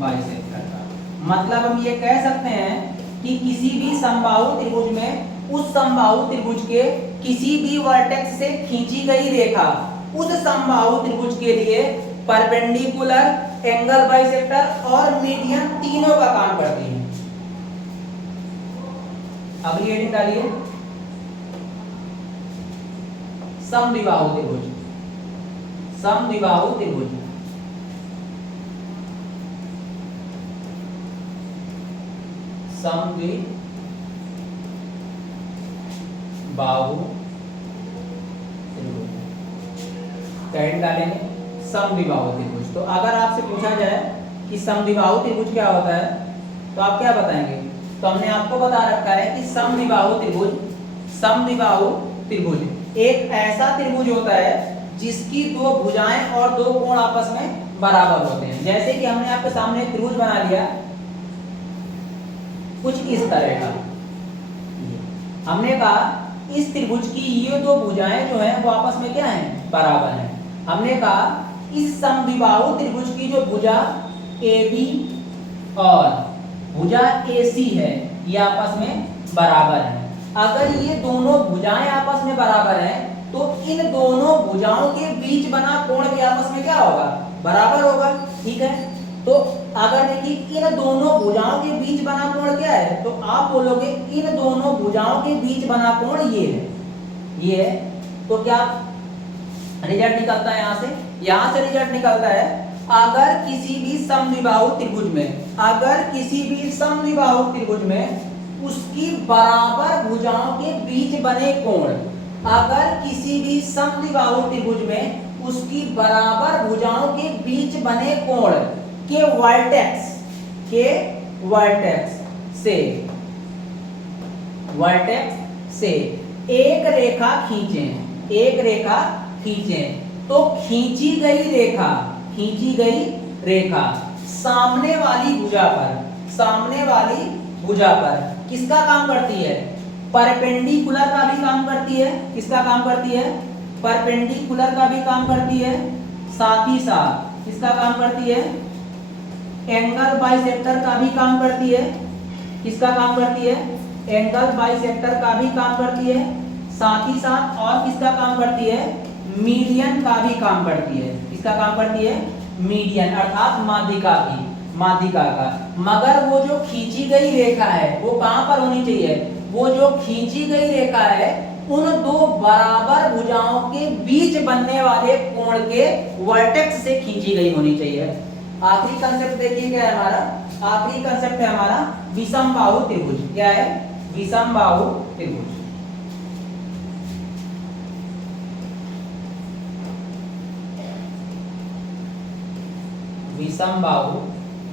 बाइसेक्टर का। मतलब हम ये कह सकते हैं कि किसी भी समबाहु त्रिभुज में उस समबाहु त्रिभुज के किसी भी वर्टेक्स से खींची गई रेखा उस समबाहु त्रिभुज के लिए परपेंडिकुलर, एंगल बाइसेक्टर और मीडियन तीनों का काम करती है। अगली हेडिंग डालिए, समद्विबाहु त्रिभुज। समद्विबाहु त्रिभुज, समद्विबाहु त्रिभुज हेडिंग डालेंगे समद्विबाहु त्रिभुज। तो अगर आपसे पूछा जाए कि समद्विबाहु त्रिभुज क्या होता है तो आप क्या बताएंगे। तो हमने आपको बता रखा है कि समद्विबाहु त्रिभुज, समद्विबाहु त्रिभुज एक ऐसा त्रिभुज होता है जिसकी दो भुजाएं और दो कोण आपस में बराबर होते हैं। जैसे कि हमने आपके सामने एक त्रिभुज बना लिया कुछ इस तरह का, हमने कहा इस त्रिभुज की ये दो भुजाएं जो हैं वो आपस में क्या हैं, बराबर हैं। हमने कहा इस समद्विबाहु त्रिभुज की जो भुजा AB और भुजा AC है ये आपस में बराबर हैं। अगर ये दोनों भुजाएं आपस में बराबर हैं तो इन दोनों भुजाओं के बीच बना कोण भी आपस में क्या होगा, बराबर होगा। ठीक है, तो अगर देखिए इन दोनों भुजाओं के बीच बना कोण क्या है, तो आप बोलोगे इन दोनों भुजाओं के बीच बना कोण ये है, ये है। तो क्या रिजल्ट निकलता है, यहां से रिजल्ट निकलता है अगर किसी भी समद्विबाहु त्रिभुज में, अगर किसी भी समद्विबाहु त्रिभुज में उसकी बराबर भुजाओं के बीच बने कोण, अगर किसी भी समद्विबाहु त्रिभुज में उसकी बराबर भुजाओं के बीच बने कोण के वर्टेक्स, के वर्टेक्स से एक रेखा खींचें, एक रेखा खींचें, तो खींची गई रेखा सामने वाली भुजा पर, सामने वाली भुजा पर किसका काम करती है, परपेंडिकुलर का भी काम करती है। किसका काम करती है, परपेंडिकुलर का भी काम करती है, साथ ही साथ किसका काम करती है, एंगल बाइसेक्टर का भी काम करती है। किसका काम करती है, एंगल बाइसेक्टर का भी काम करती है, साथ ही साथ और किसका काम करती है, मीडियन का भी काम करती है। किसका काम करती है, मीडियन अर्थात माध्यिका की, माध्यिका का। मगर वो जो खींची गई रेखा है वो कहां पर होनी चाहिए, वो जो खींची गई रेखा है उन दो बराबर भुजाओं के बीच बनने वाले कोण के वर्टेक्स से खींची गई होनी चाहिए। आखिरी कंसेप्ट देखिए क्या है हमारा, आखिरी कंसेप्ट है हमारा विषमबाहु त्रिभुज। क्या है, विषमबाहु त्रिभुज। विषमबाहु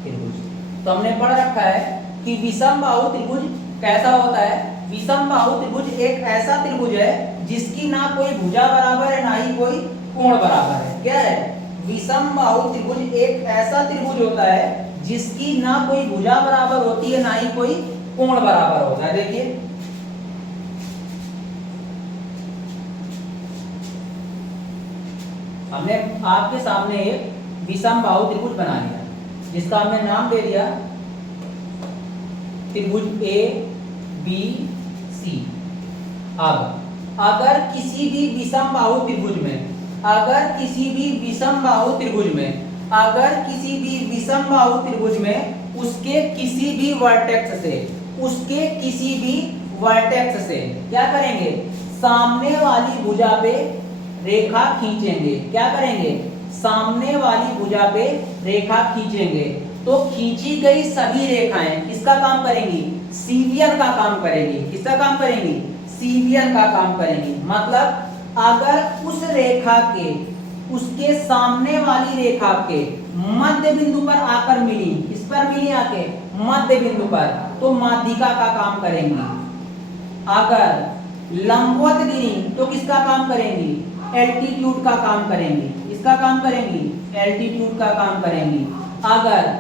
त्रिभुज तो हमने पढ़ रखा है कि विषमबाहु त्रिभुज कैसा होता है। विषमबाहु त्रिभुज एक ऐसा त्रिभुज है जिसकी ना कोई भुजा बराबर है ना ही कोई कोण बराबर है। क्या है, विषमबाहु त्रिभुज एक ऐसा त्रिभुज होता है जिसकी ना कोई भुजा बराबर होती है ना ही कोई कोण बराबर होता है। देखिए हमने आपके सामने एक विषमबाहु त्रिभुज बना लिया जिसका हमने नाम दे दिया त्रिभुज ए बी सी। अब अगर किसी भी विषमबाहु त्रिभुज में, अगर किसी भी विषमबाहु त्रिभुज में, अगर किसी भी विषमबाहु त्रिभुज में उसके किसी भी वर्टेक्स से, उसके किसी भी वर्टेक्स से क्या करेंगे, सामने वाली भुजा पे रेखा खींचेंगे। क्या करेंगे, सामने वाली भुजा पे रेखा खींचेंगे तो खींची गई सभी रेखाएं किसका काम करेंगी, सीवियन का काम करेंगी। किसका काम करेंगी, सीवियन का काम करेंगी। मतलब अगर उस रेखा के, उसके सामने वाली रेखा के मध्य बिंदु पर आकर मिली, किस पर मिली, आके मध्य बिंदु पर, तो माध्यिका का काम करेंगी। अगर लंबवत गिरी तो किसका काम करेंगी, एल्टीट्यूड का काम करेंगी। किसका काम करेंगी, एल्टीट्यूड का काम करेंगी। अगर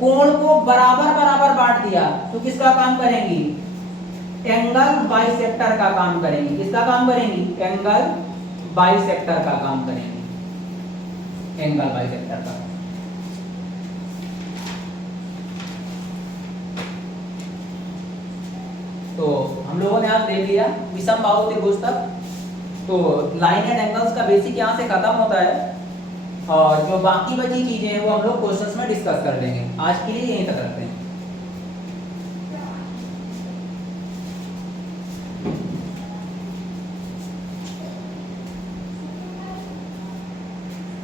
कोण को बराबर बराबर बांट दिया तो किसका काम करेंगी, एंगल बाइसेक्टर का काम करेंगी। किसका काम करेंगी, एंगल बाइसेक्टर का काम करेंगी, एंगल बाइसेक्टर का। तो हम लोगों ने आज देख लिया विषमबाहु त्रिभुज तक। तो लाइन एंड एंगल्स का बेसिक यहाँ से खत्म होता है और जो बाकी बची चीजें हैं वो हम लोग क्वेश्चंस में डिस्कस कर लेंगे। आज के लिए यहीं तक रखते हैं।